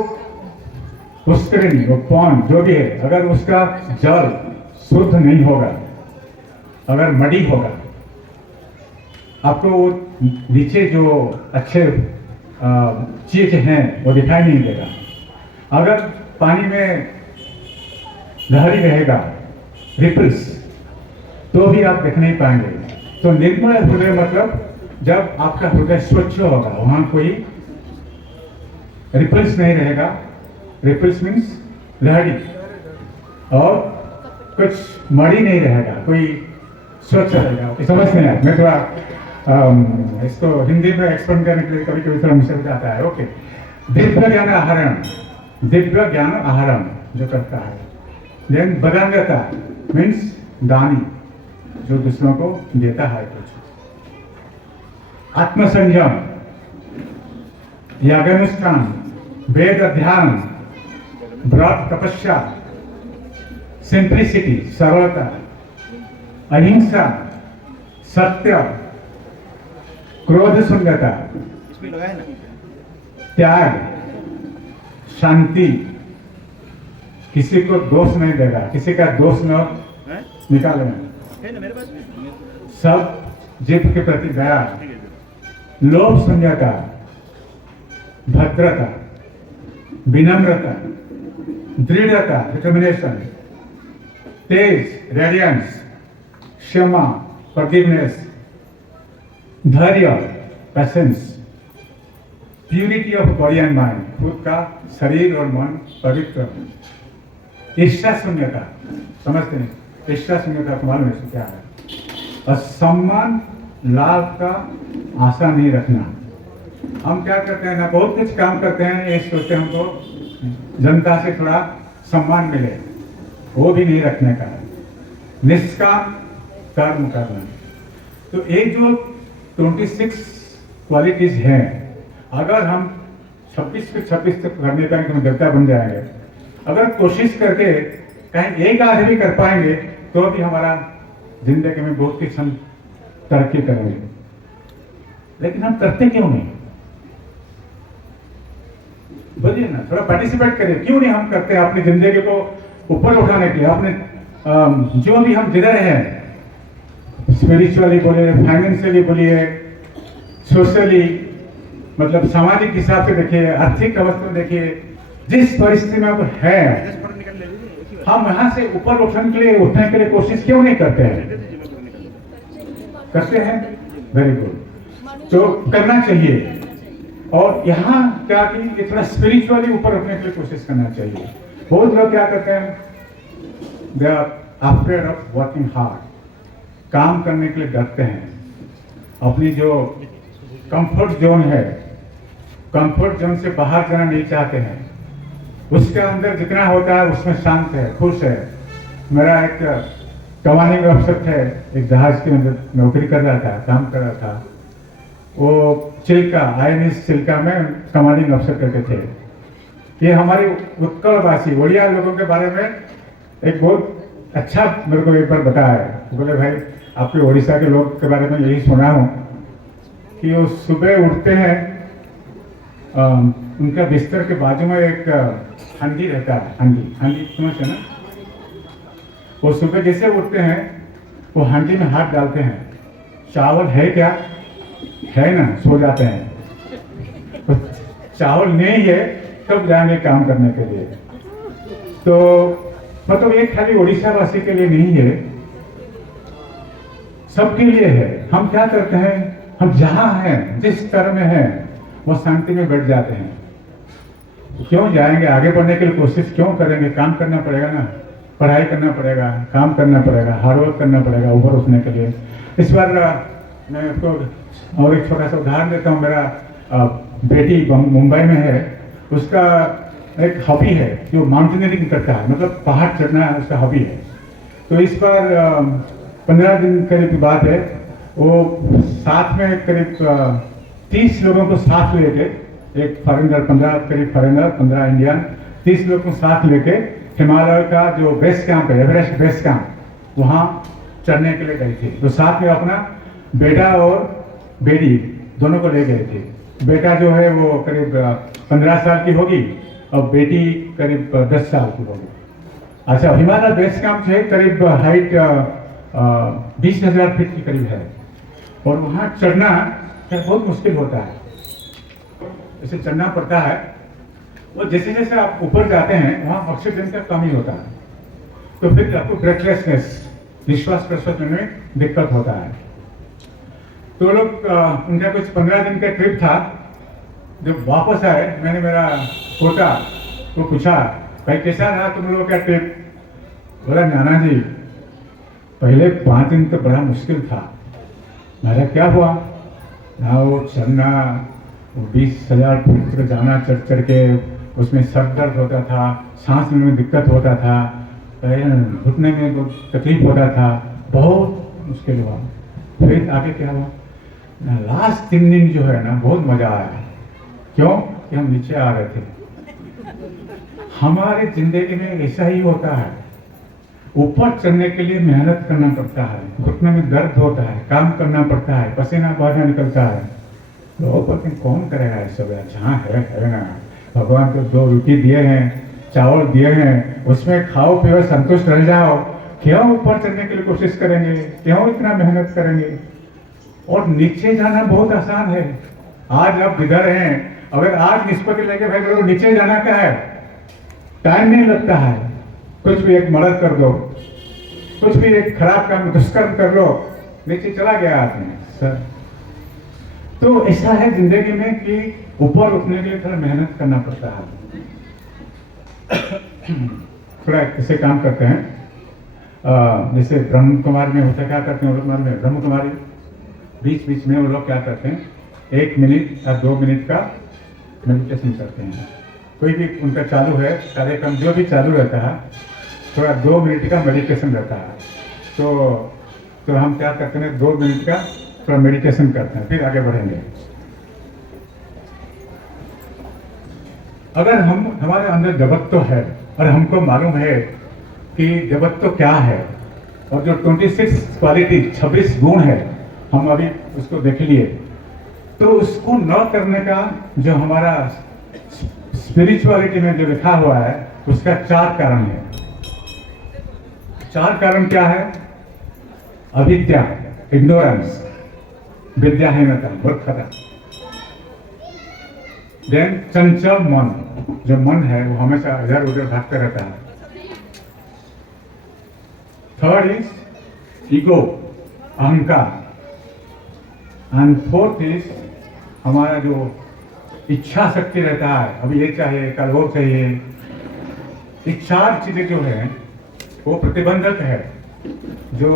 पुष्करणी, वो पॉन्ड जो भी है, अगर उसका जल शुद्ध नहीं होगा, अगर मडी होगा, आपको वो नीचे जो अच्छे चीज हैं वो दिखाई नहीं देगा। अगर पानी में लहरी रहेगा, रिपल्स, तो भी आप देख नहीं पाएंगे। तो निर्मल हृदय मतलब जब आपका हृदय स्वच्छ होगा, वहां कोई रिपल्स नहीं रहेगा। रिपल्स मीन्स लहरी, और कुछ मड़ी नहीं रहेगा, कोई स्वच्छ रहेगा। समझ नहीं आया, मैं थोड़ा इसको हिंदी में एक्सप्लेन करने के लिए कभी कभी थोड़ा मुश्किल जाता है। ओके, दिव्य ज्ञान आहरण, दिव्य ज्ञान आहरण जो करता है। देन बदान्यता मीन्स दानी, जो दूसरों को देता है कुछ। आत्मसंयम, यागानुष्ठान, वेद अध्ययन, व्रत तपस्या, सिंप्लिसिटी, सरलता, अहिंसा, सत्य, क्रोध शून्यता, त्याग, शांति, किसी को दोष नहीं देगा, किसी का दोष न निकालेगा, सब जीव के प्रति दया, लोभ शून्यता, भद्रता, विनम्रता, दृढ़ता, डिटर्मिनेशन, तेज, रेडियंस, क्षमा, फॉरगिवनेस, धैर्य, patience, purity of body and mind, खुद का शरीर और मन पवित्र, ईर्ष्या शून्यता, समझते हैं? ईर्ष्या शून्यता को मालूम है क्या है? और सम्मान, लाभ का आशा नहीं रखना। हम क्या करते हैं ना, बहुत कुछ काम करते हैं, ये सोचते हैं हमको जनता से थोड़ा सम्मान मिले, वो भी नहीं रखने का है। निष्काम कर्म करना। तो ये जो 26 क्वालिटीज हैं, अगर हम 26 पे 26 तक करने का तो देवता बन जाएंगे। अगर कोशिश करके कहीं एक आदमी कर पाएंगे तो भी हमारा जिंदगी में बहुत कुछ हम तरक्की करेंगे। लेकिन हम करते क्यों नहीं? बोलिए ना, थोड़ा पार्टिसिपेट करिए। क्यों नहीं हम करते अपनी जिंदगी को ऊपर उठाने के लिए? अपने जो भी हम जिधर हैं, स्पिरिचुअली बोलिए, फाइनेंशियली बोलिए, सोशली, मतलब सामाजिक हिसाब से देखिए, आर्थिक अवस्था देखिए, जिस परिस्थिति में अब है, हम यहाँ से ऊपर उठने के लिए कोशिश क्यों नहीं करते हैं? करते हैं, वेरी गुड। तो करना चाहिए। और यहाँ क्या कि ये थोड़ा स्पिरिचुअली ऊपर उठने के लिए कोशिश करना चाहिए। बहुत लोग क्या करते हैं, they are afraid of working hard, काम करने के लिए डरते हैं। अपनी जो कंफर्ट जोन है, कंफर्ट जोन से बाहर जाना नहीं चाहते हैं। उसके अंदर जितना होता है उसमें शांत है, खुश है। मेरा एक कमांडिंग अफसर थे, एक जहाज के अंदर नौकरी कर रहा था, काम कर रहा था। वो चिल्का, INS चिल्का में कमांडिंग अफसर करके थे। ये हमारे उत्कलवासी ओडिया लोगों के बारे में एक बहुत अच्छा मेरे को एक बार बताया। बोले भाई, आपके उड़ीसा के लोग के बारे में यही सुना हूँ कि वो सुबह उठते हैं, उनका बिस्तर के बाजू में एक हंडी रहता है। हंडी समझते ना? वो सुबह जैसे उठते हैं, वो हंडी में हाथ डालते हैं, चावल है क्या? है ना? सो जाते हैं। तो चावल नहीं है तब जाएंगे काम करने के लिए। तो मतलब ये खाली उड़ीसा वासी के लिए नहीं है, सबके लिए है। हम क्या करते हैं, हम जहां हैं, जिस स्तर में हैं, वो शांति में बैठ जाते हैं। क्यों जाएंगे? आगे बढ़ने के लिए कोशिश क्यों करेंगे? काम करना पड़ेगा ना, पढ़ाई करना पड़ेगा, काम करना पड़ेगा, हार्डवर्क करना पड़ेगा ऊपर उठने के लिए। इस बार मैं आपको और एक छोटा सा उदाहरण देता हूँ। मेरा बेटी मुंबई में है, उसका एक हॉबी है जो माउंटेनियरिंग करता है, मतलब पहाड़ चढ़ना उसका हॉबी है। तो इस बार 15 दिन करीब की बात है, वो साथ में करीब 30 लोगों को साथ लेके, एक फॉरेनर 15 करीब फॉरेनर 15 इंडियन, 30 लोगों को साथ लेके हिमालय का जो बेस कैंप है, एवरेस्ट बेस कैंप, वहाँ चढ़ने के लिए गई थी। तो साथ में अपना बेटा और बेटी दोनों को ले गए थे। बेटा जो है वो करीब 15 साल की होगी और बेटी करीब 10 साल की होगी। अच्छा, हिमालय बेस कैंप है करीब हाइट 20,000 फीट की करीब है, और वहाँ चढ़ना बहुत मुश्किल होता है, इसे चढ़ना पड़ता है। और जैसे जैसे आप ऊपर जाते हैं वहाँ ऑक्सीजन का कमी होता है, तो फिर आपको ब्रेथलेसनेस, निश्वास प्रश्वास लेने में दिक्कत होता है। तो लोग उनका कुछ 15 दिन का ट्रिप था। जब वापस आए, मैंने मेरा पोता को पूछा, भाई कैसा रहा तुम लोगों का ट्रिप? बोला, नाना जी पहले 5 दिन तो बड़ा मुश्किल था। मेरा क्या हुआ ना, वो चढ़ना 20,000 फीट पर जाना, चढ़ के उसमें सर दर्द होता था, सांस लेने में दिक्कत होता था, घुटने में तो तकलीफ होता था, बहुत मुश्किल हुआ। फिर आगे क्या हुआ ना, लास्ट 3 दिन जो है ना बहुत मजा आया। क्यों कि हम नीचे आ रहे थे। हमारे जिंदगी में ऐसा ही होता है, ऊपर चढ़ने के लिए मेहनत करना पड़ता है, घुटने में दर्द होता है, काम करना पड़ता है, पसीना बाहर निकलता है। लोग बोलते हैं कौन करेगा ये सब? जहाँ है ना, भगवान को 2 रोटी दिए हैं, चावल दिए हैं, उसमें खाओ पियो संतुष्ट रह जाओ। क्यों ऊपर चढ़ने के लिए कोशिश करेंगे? क्यों इतना मेहनत करेंगे? और नीचे जाना बहुत आसान है। आज आप इधर हैं, अगर आज निष्पत्ति लेके भाई लोग नीचे जाना क्या है, टाइम नहीं लगता है। कुछ भी एक मदद कर दो, कुछ भी एक खराब काम दुष्कर्म कर लो, नीचे चला गया आदमी सर। तो ऐसा है जिंदगी में कि ऊपर उठने के लिए थोड़ा मेहनत करना पड़ता है। थोड़ा ऐसे काम करते हैं, जैसे ब्रह्म कुमारी में होता क्या करते हैं वो लोग, ब्रह्म कुमारी बीच बीच में वो लोग क्या करते हैं, 1 मिनट या 2 मिनट का मेडिटेशन करते हैं। कोई भी उनका चालू है कार्यक्रम, जो भी चालू रहता है, थोड़ा 2 मिनट का मेडिटेशन रहता है। तो हम क्या करते हैं, 2 मिनट का थोड़ा मेडिटेशन करते हैं, फिर आगे बढ़ेंगे। अगर हमारे अंदर देवत्व है और हमको मालूम है कि देवत्व क्या है, और जो 26 क्वालिटी 26 गुण है, हम अभी उसको देख लिए, तो उसको न करने का जो हमारा स्पिरिचुअलिटी में जो लिखा हुआ है, उसका 4 कारण है। 4 कारण क्या है? अविद्या, इग्नोरेंस, विद्याहीनता, मूर्खता। देन चंचल मन, जो मन है वो हमेशा इधर उधर भागते रहता है। थर्ड इज ईगो, अहंकार। एंड फोर्थ इज हमारा जो इच्छा शक्ति रहता है, अभी ये चाहिए, कल वो चाहिए। ये 4 चीजें जो है वो प्रतिबंधक है। जो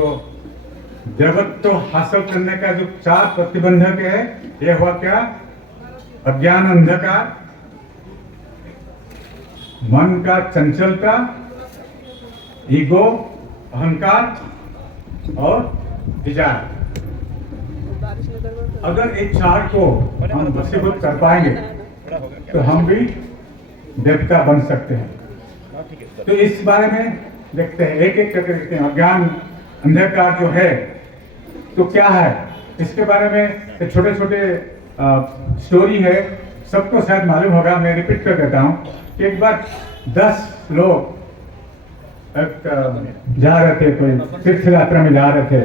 देवत्व हासिल करने का जो 4 प्रतिबंधक है, ये हुआ क्या? अज्ञान, अंधकार, मन का चंचलता, ईगो, अहंकार और डिजायर। अगर इन 4 को हम वशीभूत कर पाएंगे तो हम भी देवता बन सकते हैं। तो इस बारे में देखते हैं, एक एक करके देखते हैं। अज्ञान, अंधकार जो है तो क्या है, इसके बारे में छोटे छोटे स्टोरी है, सबको शायद मालूम होगा, मैं रिपीट कर देता हूँ कि एक बार 10 लोग जा रहे थे, कोई तीर्थ यात्रा में जा रहे थे,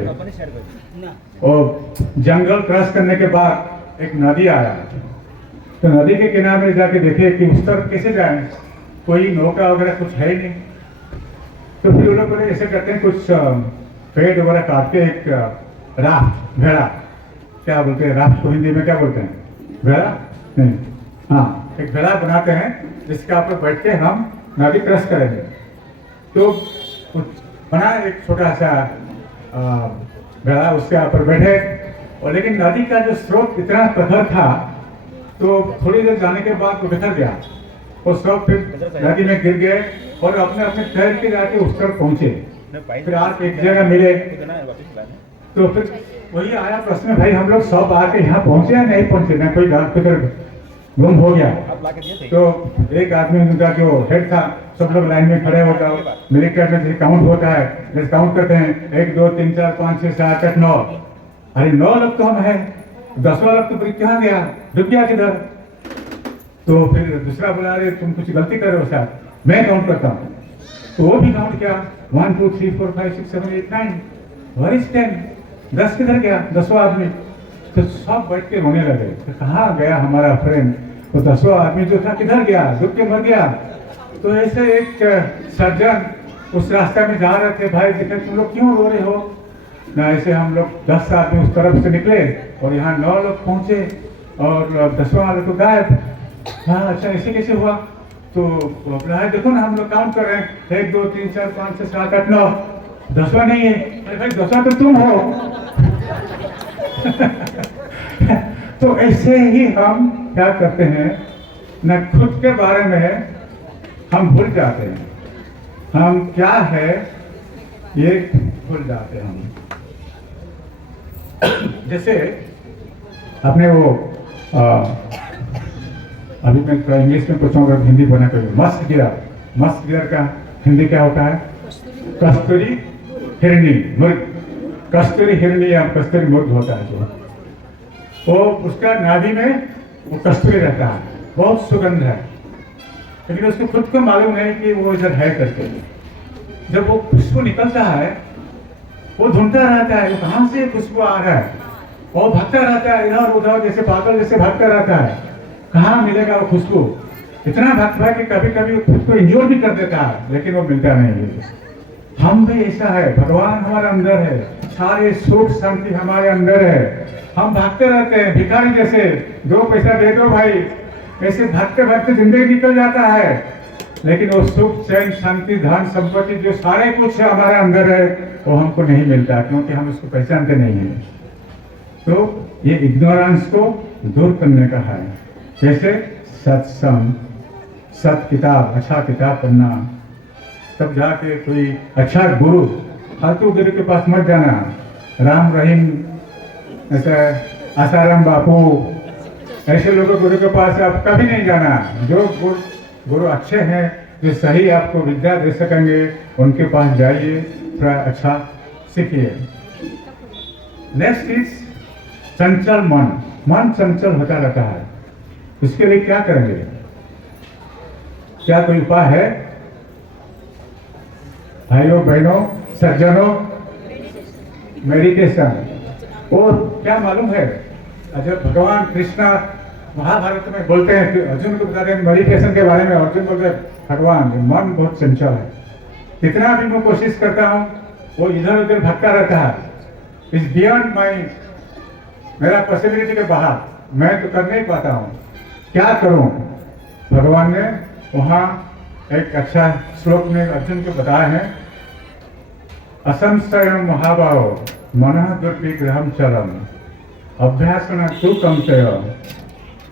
और जंगल क्रॉस करने के बाद एक नदी आया। तो नदी के किनारे जाके देखे कि उस तरफ कैसे जाएं, कोई नौका वगैरह कुछ है ही नहीं। तो फिर उन लोगों ने ऐसे करते हैं, कुछ पेड़ वगैरह काट के एक राफ्ट, भेड़ा, क्या बोलते हैं राफ्ट को हिंदी में क्या बोलते हैं? भेड़ा नहीं, हाँ, एक भेड़ा बनाते हैं जिसके ऊपर बैठ के हम नदी क्रॉस करेंगे। तो बना एक छोटा सा भेड़ा, उसके ऊपर बैठे और लेकिन नदी का जो स्रोत इतना प्रखर था, तो थोड़ी देर जाने के बाद वो बिखर गया और सब फिर नदी में गिर गए और अपने अपने तैर के जाके उस तरफ पहुंचे। फिर आके एक जगह मिले, तो फिर वही आया प्रश्न, भाई हम लोग सब आके यहाँ पहुंचे या नहीं पहुंचे, ना कोई डाक फिक्र गुम हो गया। तो एक आदमी उनका जो हेड था, सब लोग लाइन में खड़े हो जाओ, मिलिट्री में जैसे काउंट होता है, जैसे काउंट करते हैं 1 2 3 4 5 6 7 8 9, अरे 9 लोग तो हम है, 10वां लोग तो कहाँ गया, डूब गया किधर। तो फिर दूसरा बोला, अरे तुम कुछ गलती कर रहे हो शायद, मैं काउंट करता हूँ। तो वो भी काउंट किया 1 2 3 4 5 6 7 8 9, वेर इज 10, 10 किधर गया, 10वां आदमी। तो सब बैठ के रोने लगे, तो कहाँ गया हमारा फ्रेंड, तो 10वां आदमी जो था किधर गया, डूब के मर गया। तो ऐसे एक सर्जन उस रास्ते में जा रहे थे, भाई देखे तुम लोग क्यों रो रहे हो ना। ऐसे हम लोग 10 आदमी उस तरफ से निकले और यहाँ 9 लोग पहुंचे और 10वां वाले तो गायब। हाँ अच्छा ऐसे कैसे हुआ, तो देखो ना हम लोग काउंट कर रहे हैं 1 2 3 4 5 6 7 8 9, 10वां नहीं है। अरे भाई 10वां तो तुम हो। तो ऐसे ही हम क्या करते हैं न, खुद के बारे में हम भूल जाते हैं, हम क्या है ये भूल जाते हैं हम। जैसे आपने वो अभी मैं थोड़ा इंग्लिश में पूछूंगा, हिंदी बना कर, मस्त गियर का हिंदी क्या होता है, कस्तूरी हिरनी मुर्ग, कस्तूरी हिरनी या कस्तूरी मुर्ग होता है जो, वो उसका नाभि में वो कस्तूरी रहता है, बहुत सुगंध है, लेकिन उसको खुद को मालूम नहीं कि वो इधर है करके। जब वो खुशबू निकलता है, वो ढूंढता रहता है कहाँ से खुशबू आ रहा है, वो भागता रहता है इधर उधर जैसे पागल जैसे भागता रहता है, कहाँ मिलेगा वो खुशबू। इतना भागता है कि कभी कभी खुद को इंजोर भी कर देता है, लेकिन वो मिलता नहीं है। हम भी ऐसा है, भगवान हमारे अंदर है, सारे सुख शांति हमारे अंदर है, हम भागते रहते हैं भिखारी जैसे, 2 पैसा दे दो भाई, ऐसे भागते भागते जिंदगी निकल जाता है, लेकिन वो सुख चैन शांति धन संपत्ति जो सारे कुछ है हमारे अंदर है, वो हमको नहीं मिलता क्योंकि हम उसको पहचानते नहीं हैं। तो ये इग्नोरेंस को दूर करने का है। जैसे सत्संग, सत किताब, अच्छा किताब पढ़ना, तब जाके कोई अच्छा गुरु, फालतू गुरु के पास मत जाना, राम रहीम ऐसा आसाराम बापू ऐसे लोगों गुरु के पास आप कभी नहीं जाना। जो गुरु अच्छे हैं, जो सही आपको विद्या दे सकेंगे, उनके पास जाइए, थोड़ा अच्छा सीखिए। नेक्स्ट इज चंचल मन चंचल होता रहता है, इसके लिए क्या करेंगे, क्या कोई उपाय है भाइयों बहनों सज्जनों? मेडिटेशन। और क्या मालूम है, जब भगवान कृष्णा महाभारत में बोलते हैं, अर्जुन को बताते हैं मेडिटेशन के बारे में, अर्जुन बोलते हैं भगवान मन बहुत चंचल है, कितना भी मैं कोशिश करता हूँ वो इधर उधर भटका रहता है, इज बियॉन्ड माई, मेरा पॉसिबिलिटी के बाहर, मैं तो कर नहीं पाता हूँ, क्या करूँ? भगवान ने वहाँ एक अच्छा श्लोक में अर्जुन को बताया है, असंशयम महाभाव मनः दुर्विग्रहम चलम अभ्यासना तु कमतय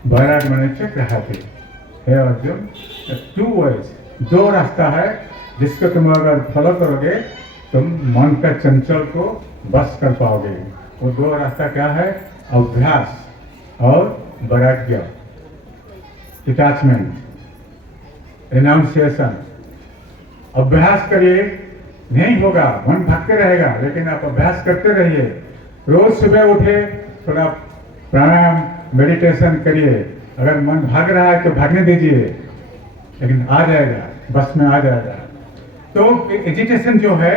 वैराग्य रहते। हे अर्जुन, 2 ways, 2 रास्ता है जिसको तुम अगर फॉलो करोगे तुम मन का चंचल को बस कर पाओगे। वो 2 रास्ता क्या है? अभ्यास और वैराग्य, डिटैचमेंट, रिनाउंसिएशन। अभ्यास करिए, नहीं होगा, मन भागते रहेगा, लेकिन आप अभ्यास करते रहिए। रोज सुबह उठे, थोड़ा प्राणायाम मेडिटेशन करिए। अगर मन भाग रहा है तो भागने दीजिए, लेकिन आ जाएगा, बस में आ जाएगा। तो एजिटेशन जो है,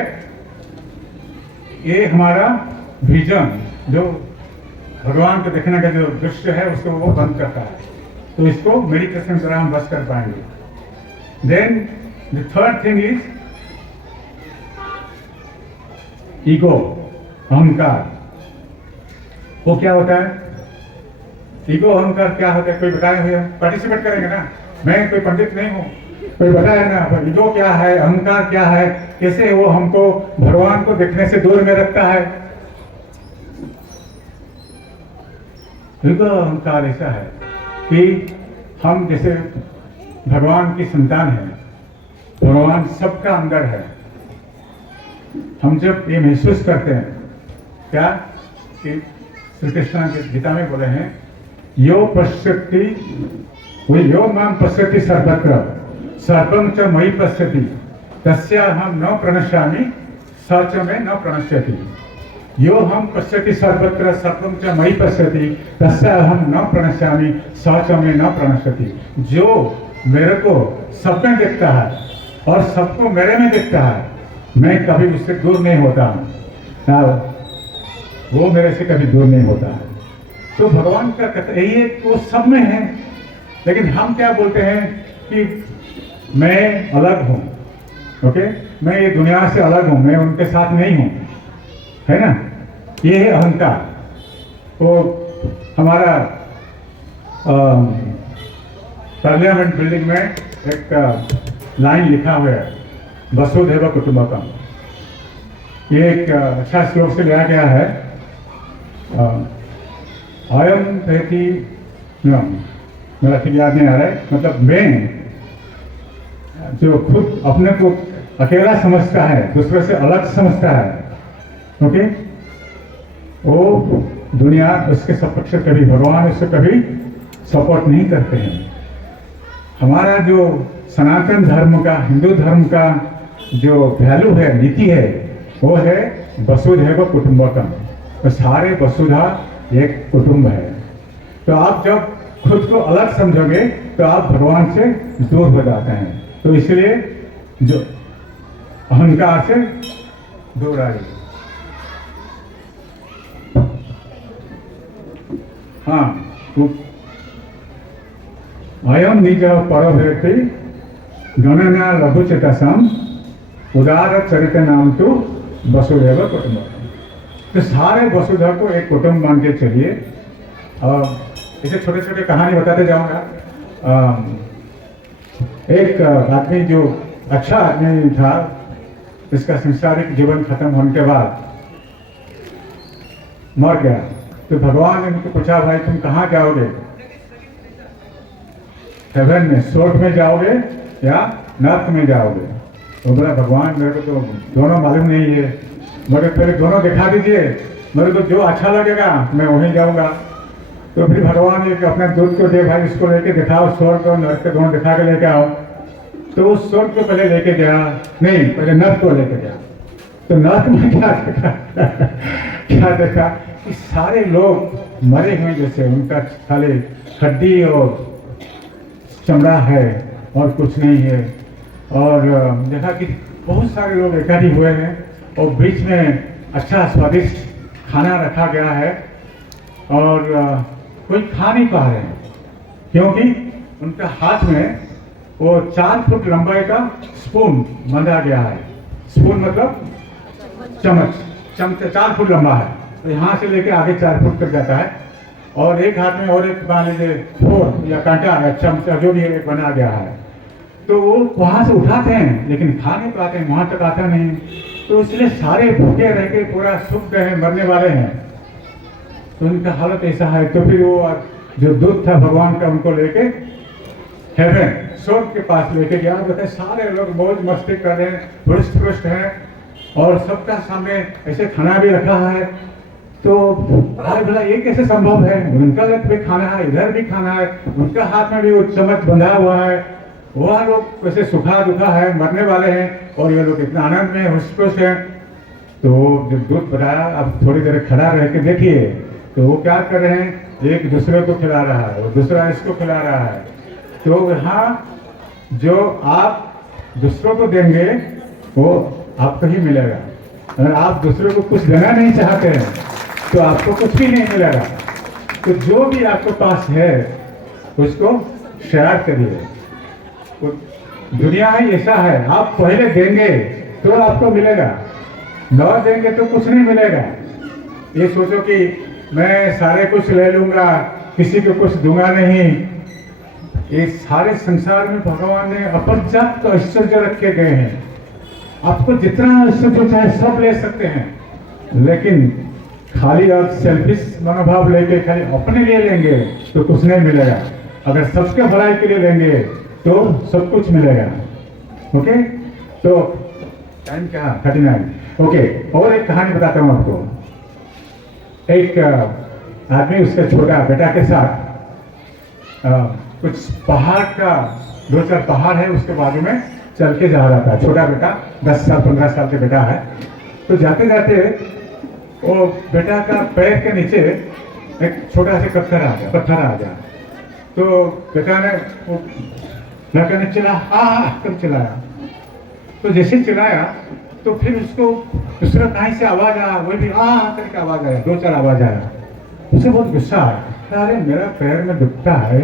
ये हमारा विजन, जो भगवान को देखने का जो दृश्य है उसको वो बंद करता है, तो इसको मेडिटेशन द्वारा हम बस कर पाएंगे। Then the third thing is ego, अहंकार। वो क्या होता है? ईगो अहंकार क्या होता है? कोई बताए हुए पार्टिसिपेट करेंगे ना, मैं कोई पंडित नहीं हूँ, कोई बताया ना ईगो क्या है, अहंकार क्या है, कैसे वो हमको भगवान को देखने से दूर में रखता है। युग अहंकार ऐसा है कि हम जैसे भगवान की संतान है, भगवान सबका अंदर है। हम जब ये महसूस करते हैं क्या कि श्री कृष्ण गीता में बोले हैं, यो पश्यति वही यो मां पश्यति सर्वत्र सर्वं च मयि पश्यति तस्याहं न प्रणश्यामि स च मे न प्रणश्यति। यो हम पश्यति सर्वत्र सर्वं च मयि पश्यति तस्याहं न प्रणश्यामि स च मे न प्रणश्यति। जो मेरे को सब में देखता है और सबको मेरे में देखता है, मैं कभी उससे दूर नहीं होता हूँ, वो मेरे से कभी दूर नहीं होता है। तो भगवान का कहते यही है कि वो सब में है, लेकिन हम क्या बोलते हैं कि मैं अलग हूँ, ओके, मैं ये दुनिया से अलग हूँ, मैं उनके साथ नहीं हूँ, है ना। ये है अहंकार। तो हमारा पार्लियामेंट बिल्डिंग में एक लाइन लिखा हुआ है, वसुधैव कुटुंबकम। ये एक अच्छा श्लोक से लिया गया है। अयम कहती मेरा ठीक याद नहीं आ रहा है, मतलब मैं जो खुद अपने को अकेला समझता है, दूसरे से अलग समझता है, ओके, वो दुनिया उसके सपोर्ट से कभी भगवान उससे कभी सपोर्ट नहीं करते हैं। हमारा जो सनातन धर्म का, हिंदू धर्म का जो वैल्यू है, नीति है, वो है वसुधैव कुटुंबकम। तो सारे वसुधा एक कुटुंब है। तो आप जब खुद को अलग समझोगे तो आप भगवान से दूर हो जाते हैं। तो इसलिए जो अहंकार से दूर आइए। हाँ, अयम निज परभेति गणना लघुचेतसम उदार चरित नाम तो वसुधैव कुटुंबकम। तो सारे वसुधा को एक कुटुंब मान के चलिए। और इसे छोटे छोटे कहानी बताते जाऊंगा। एक आदमी जो अच्छा आदमी था, इसका संसारिक जीवन खत्म होने के बाद मर गया। तो भगवान ने उनको पूछा, भाई तुम कहाँ जाओगे? हेवन में, स्वर्ग में जाओगे या नर्क में जाओगे? तो बोला, भगवान मेरे को तो दोनों मालूम नहीं है, मुझे पहले दोनों दिखा दीजिए, मेरे को जो अच्छा लगेगा मैं वहीं जाऊंगा। तो फिर भगवान एक अपने दूत को दे, भाई इसको लेके दिखाओ, स्वर्ग और नर्क के दोनों दिखा के लेके आओ। तो उस स्वर्ग को पहले लेके गया, नहीं पहले नर्क को लेके गया। तो नर्क में क्या देखा क्या देखा कि सारे लोग मरे हुए जैसे, उनका खाली हड्डी और चमड़ा है और कुछ नहीं है। और देखा कि बहुत सारे लोग इकट्ठे हुए हैं और बीच में अच्छा स्वादिष्ट खाना रखा गया है और कोई खा नहीं पा रहे हैं, क्योंकि उनका हाथ में वो 4 फुट लंबाई का स्पून बंधा गया है। स्पून मतलब चम्मच, 4 फुट लंबा है, तो यहाँ से लेके आगे 4 फुट तक जाता है। और एक हाथ में और एक मान लीजिए फोर या कांटा या चमचा जो भी एक बना गया है। तो वो वहाँ से उठाते हैं लेकिन खा नहीं पाते हैं, वहाँ तक आता नहीं। तो इसलिए सारे भूखे रह के पूरा सूख गए हैं, मरने वाले हैं। तो उनका हालत ऐसा है। तो फिर वो जो दूत था भगवान का, उनको लेके हेवन, स्वर्ग के पास लेके गया। बताए सारे लोग मौज मस्ती कर रहे हैं, हृष्ट पुष्ट है और सबका सामने ऐसे खाना भी रखा है। तो अरे बोला ये कैसे संभव है? उनका लग भी खाना है, इधर भी खाना है, उनका हाथ में भी वो चम्मच बंधा हुआ है, वह लोग वैसे सुखा दुखा है, मरने वाले हैं और ये लोग इतना आनंद में हुश हैं। तो जब दूध बताया, अब थोड़ी देर खड़ा रह के देखिए, तो वो क्या कर रहे हैं, एक दूसरे को खिला रहा है और दूसरा इसको खिला रहा है। तो यहाँ जो आप दूसरों को देंगे वो आपको ही मिलेगा। अगर आप दूसरे को कुछ देना नहीं चाहते हैं तो आपको कुछ भी नहीं मिलेगा। तो जो भी आपके पास है उसको शेयर करिए। तो दुनिया ही ऐसा है, आप पहले देंगे तो आपको मिलेगा, न देंगे तो कुछ नहीं मिलेगा। ये सोचो कि मैं सारे कुछ ले लूंगा, किसी को कुछ दूंगा नहीं। ये सारे संसार में भगवान ने अपर्याप्त ऐश्वर्य रखे गए हैं। आपको जितना ऐश्वर्य चाहे सब ले सकते हैं, लेकिन खाली आप सेल्फिश मनोभाव लेके खाली अपने लिए लेंगे तो कुछ नहीं मिलेगा। अगर सबके भलाई के लिए लेंगे तो सब कुछ मिलेगा। ओके, तो टाइम क्या, 39। ओके, और एक कहानी बताता हूँ आपको। एक आदमी उसके छोटा बेटा के साथ कुछ पहाड़ का 2-4 पहाड़ है उसके बाजू में चल के जा रहा था। छोटा बेटा 10 साल 15 साल के बेटा है। तो जाते जाते वो बेटा का पैर के नीचे एक छोटा सा पत्थर आ गया। तो बेटा ने वो लड़का ने कर चिल्लाया। तो जैसे चिल्लाया तो फिर उसको दूसरा कहीं से आवाज आया, वो भी करके आवाज आया, 2-4 आवाज आया। उसे बहुत गुस्सा आया, अरे मेरा पैर में दुखता है,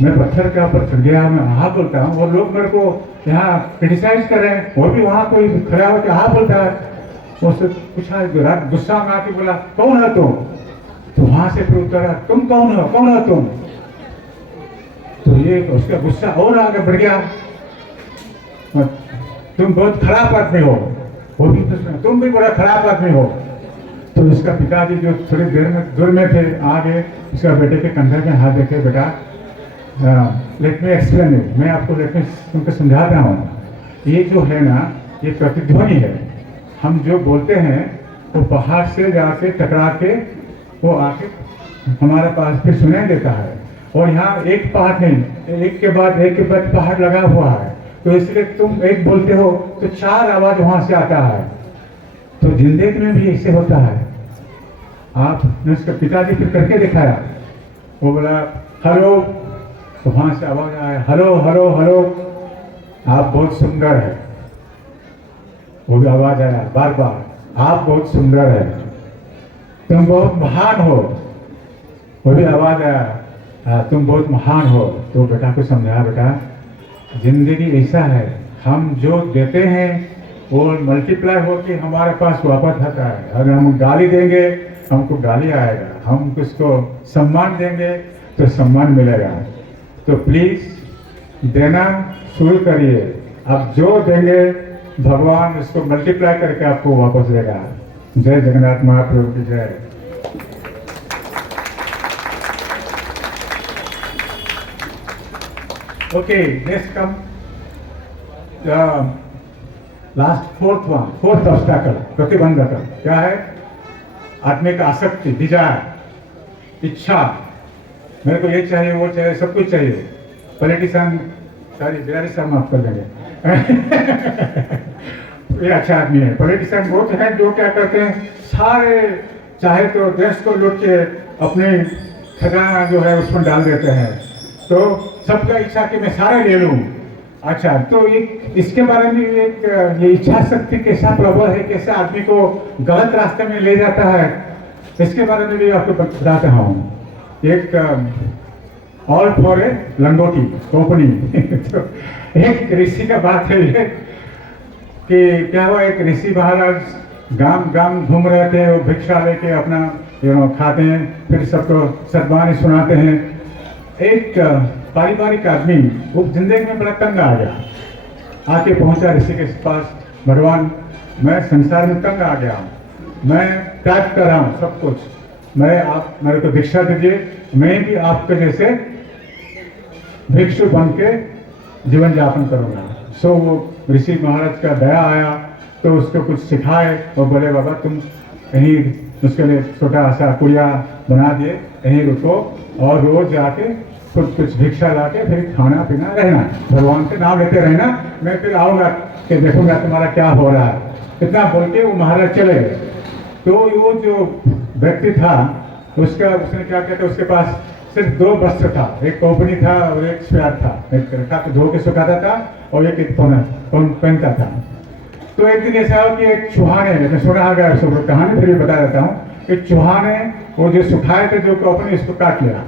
मैं पत्थर के ऊपर चढ़ गया, मैं बोलता हूँ और लोग मेरे को यहाँ क्रिटिसाइज कर रहे हैं, वो भी वहाँ कोई खड़ा होकर बोलता है। उससे पूछा, गुस्सा में आके बोला, कौन है तुम? तो वहां से फिर उत्तरा, तुम कौन हो तुम? तो ये उसका गुस्सा और आगे बढ़ गया, तुम बहुत खराब आदमी हो। वो भी तुम भी बड़ा खराब आदमी हो। तो उसका पिताजी जो थोड़ी दूर में थे, आगे उसका बेटे के कंधे में हाथ देखे, बेटा लेट मी एक्सप्लेन इट, मैं आपको तुमको समझाता हूँ। ये जो है ना, ये प्रतिध्वनि है। हम जो बोलते हैं वो बाहर से जाके टकरा के वो आके हमारे पास फिर सुनाई देता है। और यहाँ एक पहाड़ नहीं, एक के बाद पहाड़ लगा हुआ है। तो इसलिए तुम एक बोलते हो तो 4 आवाज वहां से आता है। तो जिंदगी में भी ऐसे होता है। आपने उसका पिताजी फिर करके दिखाया, वो बोला हेलो, तो वहां से आवाज आया, हेलो हेलो हेलो, आप बहुत सुंदर है। वो भी आवाज आया बार बार, आप बहुत सुंदर है, तुम बहुत महान हो। वो भी आवाज आया, तुम बहुत महान हो। तो बेटा को समझाया, बेटा जिंदगी ऐसा है, हम जो देते हैं वो मल्टीप्लाई होके हमारे पास वापस आता है। अगर हम गाली देंगे हमको गाली आएगा, हम किसको सम्मान देंगे तो सम्मान मिलेगा। तो प्लीज देना शुरू करिए, आप जो देंगे भगवान उसको मल्टीप्लाई करके आपको वापस देगा। जय जगन्नाथ महाप्रभु की जय। Okay, next come last fourth obstacle, प्रतिबंधक क्या है? आदमी का आसक्ति, डिजायर, इच्छा, मेरे को ये चाहिए वो चाहिए, सब कुछ चाहिए। पॉलिटिशियन, सॉरी बिहारी साहब माफ कर देंगे ये अच्छा आदमी है। पॉलिटिशियन वो है जो क्या करते हैं, सारे चाहे तो देश को लूट के अपने खजाना जो है उसमें डाल देते हैं। तो सबका इच्छा कि मैं सारा ले लूं। अच्छा, तो इसके बारे में एक ये इच्छा शक्ति कैसा प्रबल है, कैसे आदमी को गलत रास्ते में ले जाता है, इसके बारे में भी आपको बताता हूँ। एक ऑल फॉर ए लंगोटी कंपनी तो एक ऋषि का बात है ये कि क्या हुआ, एक ऋषि महाराज गांव घूम रहे थे, वो भिक्षा लेके अपना खाते हैं, फिर सबको सद्वाणी सुनाते हैं। एक पारिवारिक आदमी वो जिंदगी में बड़ा तंग आ गया, आके पहुंचा ऋषि के पास, भगवान मैं संसार में तंग आ गया हूँ, मैं त्याग कर रहा हूँ सब कुछ, मैं आप मेरे को भिक्षा दीजिए, मैं भी आपके जैसे भिक्षु बन के जीवन यापन करूँगा। सो वो ऋषि महाराज का दया आया तो उसको कुछ सिखाए और बोले बाबा तुम कहीं उसके लिए छोटा सा कुड़िया बना दिए, कहीं रुको और रोज जाके कुछ भिक्षा ला के फिर खाना पीना रहना, भगवान के नाम लेते रहना, मैं फिर आऊँगा कि देखूंगा तुम्हारा क्या हो रहा है। इतना बोल के वो महाराज चले गए। तो वो जो व्यक्ति था उसने क्या कहते, उसके पास सिर्फ 2 वस्त्र था, एक कोपनी था और एक स्वेटर था, एक रखा तो धो के सुखाता था और एक पहनता था। तो एक दिन ऐसा हो कि एक चूहा ने, सुना गया कहानी फिर भी बता देता हूँ, कि चूहा ने वो जो सुखाए थे जो कोपनी उसको काट लिया।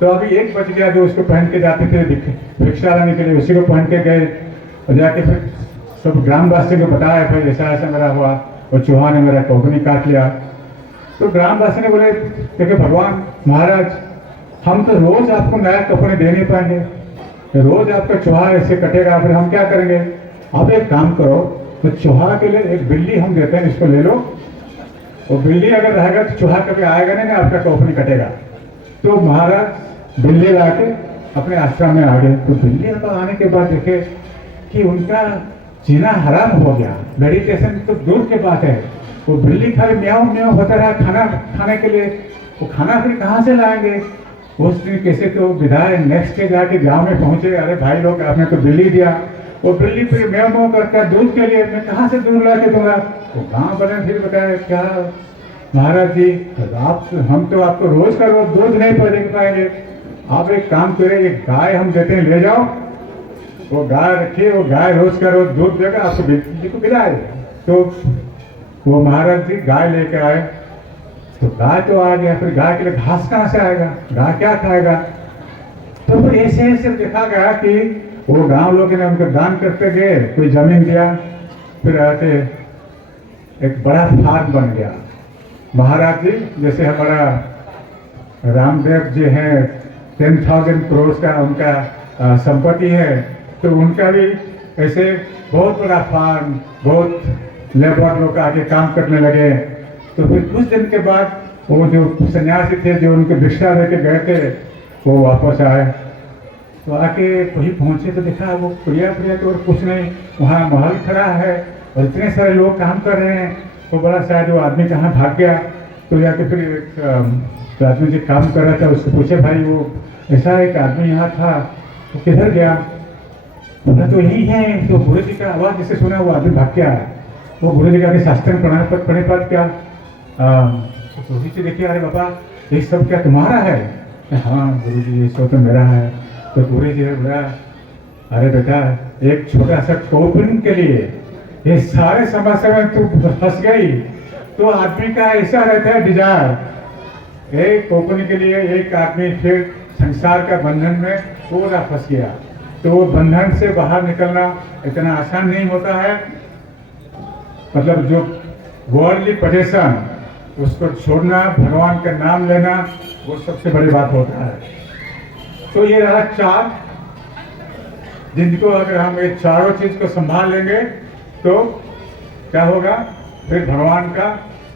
तो अभी एक बच गया जो उसको पहन के जाते थे भिक्षा लाने के लिए, उसी को पहन के गए और जाके फिर सब ग्रामवासी को बताया भाई ऐसा ऐसा मेरा हुआ और चूहा ने मेरा कोपनी काट लिया। तो ग्रामवासी ने बोले देखिए भगवान महाराज हम तो रोज आपको नया कपड़े दे नहीं पाएंगे, रोज आपका चूहा ऐसे कटेगा, फिर हम क्या करेंगे, आप एक काम करो तो चूहा के लिए एक बिल्ली हम देते हैं, इसको ले लो वो बिल्ली अगर रहेगा तो चूहा कभी आएगा नहीं ना, आपका कौफ नहीं कटेगा। तो महाराज बिल्ली लाके अपने आश्रम में आ गए। तो बिल्ली पर आने के बाद देखे कि उनका जीना हराम हो गया, मेडिटेशन तो दूर की बात है। वो बिल्ली खाली म्याऊं म्याऊं होता रहा खाना खाने के लिए, वो खाना फिर कहाँ से लाएंगे। उस दिन कैसे तो विदाई नेक्स्ट डे जाके गांव में पहुंचे, अरे भाई लोग आपने तो बिल्ली दिया, वो बिल्ली फिर म्याऊं म्याऊं करता दूध के लिए, मैं कहाँ से दूध ला के दूंगा। वो गाँव वाले फिर बताया क्या महाराज जी आप हम तो आपको रोज का रोज दूध नहीं दे पाएंगे, आप एक काम करें, एक गाय हम देते हैं, ले जाओ, वो गाय रखिए, वो गाय रोज का रोज दूध देगा, आपको बिल्ली को खिलाए। तो वो महाराज जी गाय लेके आए, तो गाय तो आ गया, फिर गाय के लिए घास कहाँ से आएगा, गाय क्या खाएगा। तो फिर ऐसे ऐसे देखा गया कि वो गांव लोग ने उनको दान करते गए, कोई जमीन दिया, फिर आके एक बड़ा फार्म बन गया। महाराज जी जैसे हमारा रामदेव जी हैं 10,000 करोड़ का उनका संपत्ति है, तो उनका भी ऐसे बहुत बड़ा फार्म, बहुत लेबर लोग आके काम करने लगे। तो फिर कुछ दिन के बाद वो जो सन्यासी थे जो उनके भिक्षा लेके गए थे वो वापस आए। तो आके वही पहुंचे तो देखा वो प्रिया प्रिया तो और कुछ नहीं, वहाँ महल खड़ा है और इतने सारे लोग काम कर रहे हैं। वो बड़ा शायद वो आदमी कहाँ भाग गया। तो जाके फिर एक आदमी जो काम कर रहा था उससे पूछे भाई वो ऐसा एक आदमी यहाँ था तो किधर गया। बोला तो यही है। तो गुरु जी का आवाज़ जैसे सुना वो आदमी भाग गया। वो गुरु जी का भी शास्त्र पढ़ने पर क्या तो गुरु जी देखिए अरे बाबा ये सब क्या तुम्हारा है। हाँ गुरु जी ये सब तो मेरा है। तो गुरु जी बोला अरे बेटा एक छोटा सा टोकन के लिए ये सारे समस्या में तू फंस गई। तो आदमी का ऐसा रहता है डिजायर, एक टोकन के लिए एक आदमी फिर संसार का बंधन में पूरा फंस गया। तो वो बंधन से बाहर निकलना इतना आसान नहीं होता है। मतलब जो वर्ल्डली पोजीशन उसको छोड़ना, भगवान का नाम लेना वो सबसे बड़ी बात होता है। तो ये रहा चार, जिनको अगर हम ये चारों चीज को संभाल लेंगे तो क्या होगा, फिर भगवान का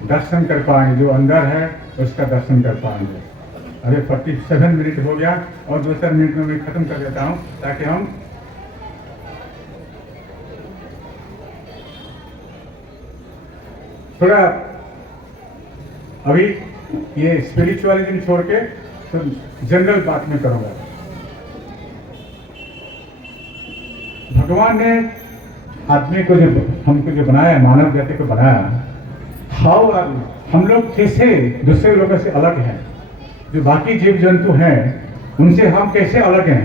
दर्शन कर पाएंगे, जो अंदर है उसका दर्शन कर पाएंगे। अरे 47 मिनट हो गया और 2-4 मिनट में मैं खत्म कर देता हूँ ताकि हम थोड़ा अभी ये स्पिरिचुअलिज्म छोड़ के तो जनरल बात में करूंगा। भगवान ने आदमी को जो हमको जो बनाया, मानव जाति को बनाया, हाउ हम लोग कैसे दूसरे लोगों से अलग हैं, जो बाकी जीव जंतु हैं उनसे हम कैसे अलग हैं,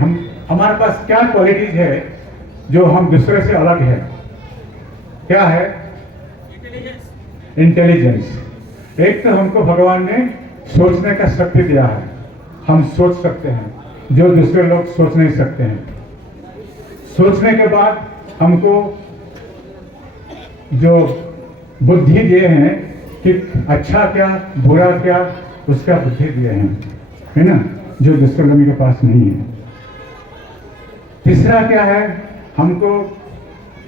हमारे पास क्या क्वालिटीज है जो हम दूसरे से अलग हैं। क्या है? इंटेलिजेंस। एक तो हमको भगवान ने सोचने का शक्ति दिया है, हम सोच सकते हैं जो दूसरे लोग सोच नहीं सकते हैं। सोचने के बाद हमको जो बुद्धि दिए हैं कि अच्छा क्या बुरा क्या उसका बुद्धि दिए हैं, है ना, जो दूसरे लोगों के पास नहीं है। तीसरा क्या है, हमको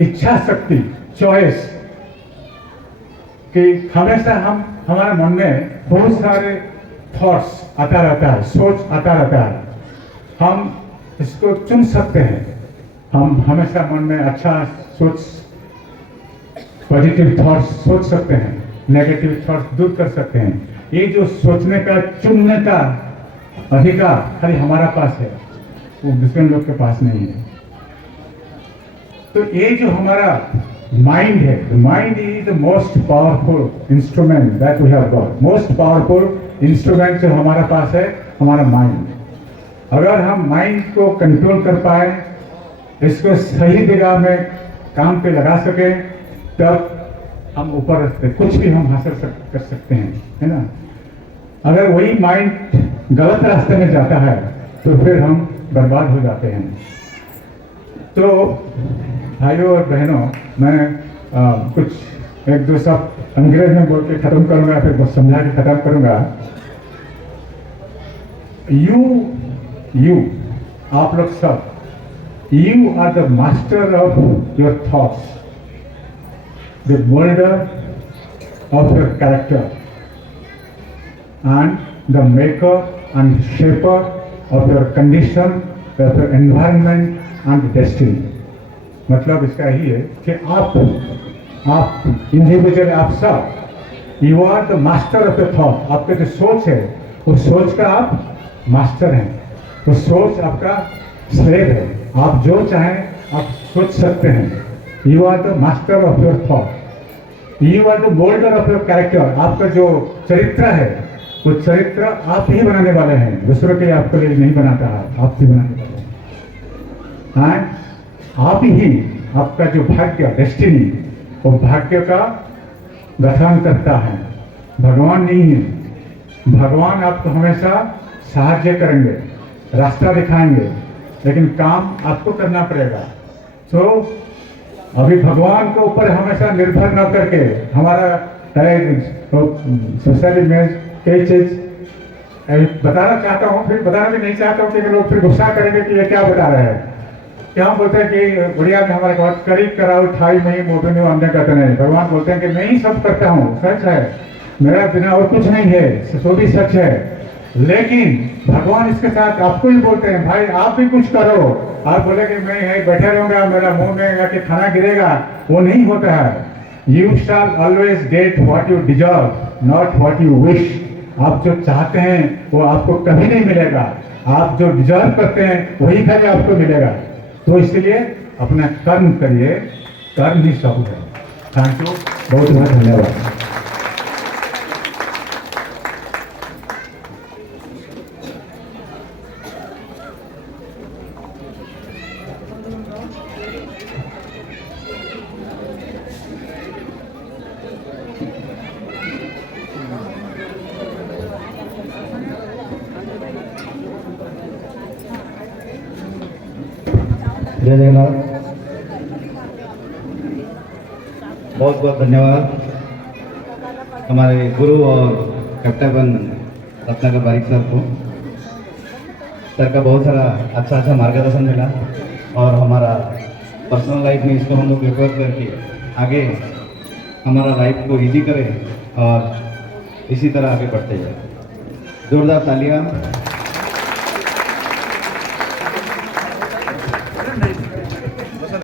इच्छा शक्ति, चॉइस, कि हमेशा हमारे मन में बहुत सारे थॉट्स आता रहता है, सोच आता रहता है, हम इसको चुन सकते हैं। हम हमेशा मन में अच्छा सोच, पॉजिटिव थॉट्स सोच सकते हैं, नेगेटिव थॉट्स दूर कर सकते हैं। ये जो सोचने का, चुनने का अधिकार खाली हमारा पास है, वो दूसरे लोग के पास नहीं है। तो ये जो हमारा माइंड है, the mind is the most powerful instrument that we have got. Most powerful instrument जो हमारे पास है, हमारा माइंड। अगर हम माइंड को कंट्रोल कर पाए, इसको सही जगह में काम पे लगा सके, तब हम ऊपर कुछ भी हम हासिल कर सकते हैं, है ना। अगर वही माइंड गलत रास्ते में जाता है तो फिर हम बर्बाद हो जाते हैं। तो भाइयों और बहनों, मैं कुछ एक दो शब्द अंग्रेज में बोल के खत्म करूंगा, फिर बस समझा के खत्म करूंगा। यू आप लोग सब, you are the master of your thoughts, the molder of your character, and the maker and shaper of your condition, of your environment and destiny. मतलब इसका ही है कि आप इंडिविजुअल, आप सब, you are the master of the thought. आपका जो सोच है, उस सोच का आप मास्टर हैं। तो सोच आपका स्लेव है, आप जो चाहें आप सोच सकते हैं। You are the master of your thought, you are the moulder of your character. आपका जो चरित्र है, वो चरित्र आप ही बनाने वाले हैं, दूसरों के आपके लिए नहीं बनाता है, आप ही बनाने वाले हैं। आप ही आपका जो भाग्य, डेस्टिनी, वो भाग्य का गठन करता है, भगवान नहीं है। भगवान आपको हमेशा सहायता करेंगे, रास्ता दिखाएंगे, लेकिन काम आपको करना पड़ेगा। तो अभी भगवान के ऊपर हमेशा निर्भर न करके, हमारा सोसाइटी में कई चीज बताना चाहता हूँ, फिर बताना भी नहीं चाहता हूँ कि लोग फिर गुस्सा करेंगे कि ये क्या बता रहे हैं। क्या हम बोलते हैं कि उड़िया में हमारे बात करीब कराओ ठाई में ही मोटू नहीं अन्य कहते नहीं। भगवान बोलते हैं कि मैं ही सब करता हूँ, सच है, मेरा बिना और कुछ नहीं है, सो भी सच है। लेकिन भगवान इसके साथ आपको ही बोलते हैं, भाई आप भी कुछ करो। आप बोले कि मैं यहीं बैठे रहूंगा, मेरा मुंह में आके खाना गिरेगा, वो नहीं होता है। You shall always get what you deserve, not what you wish. आप जो चाहते हैं वो आपको कभी नहीं मिलेगा, आप जो डिजर्व करते हैं वही खाली आपको मिलेगा। तो इसलिए अपना कर्म करिए, कर्म ही सब है। थैंक यू, बहुत बहुत धन्यवाद। जय जगन्नाथ। बहुत बहुत धन्यवाद हमारे गुरु और कैप्टन रत्नाकर बारिक सर को। सर का बहुत सारा अच्छा मार्गदर्शन मिला और हमारा पर्सनल लाइफ में इसको हम लोग रिकवर करके आगे हमारा लाइफ को इजी करें और इसी तरह आगे बढ़ते जाए। जोरदार तालियां।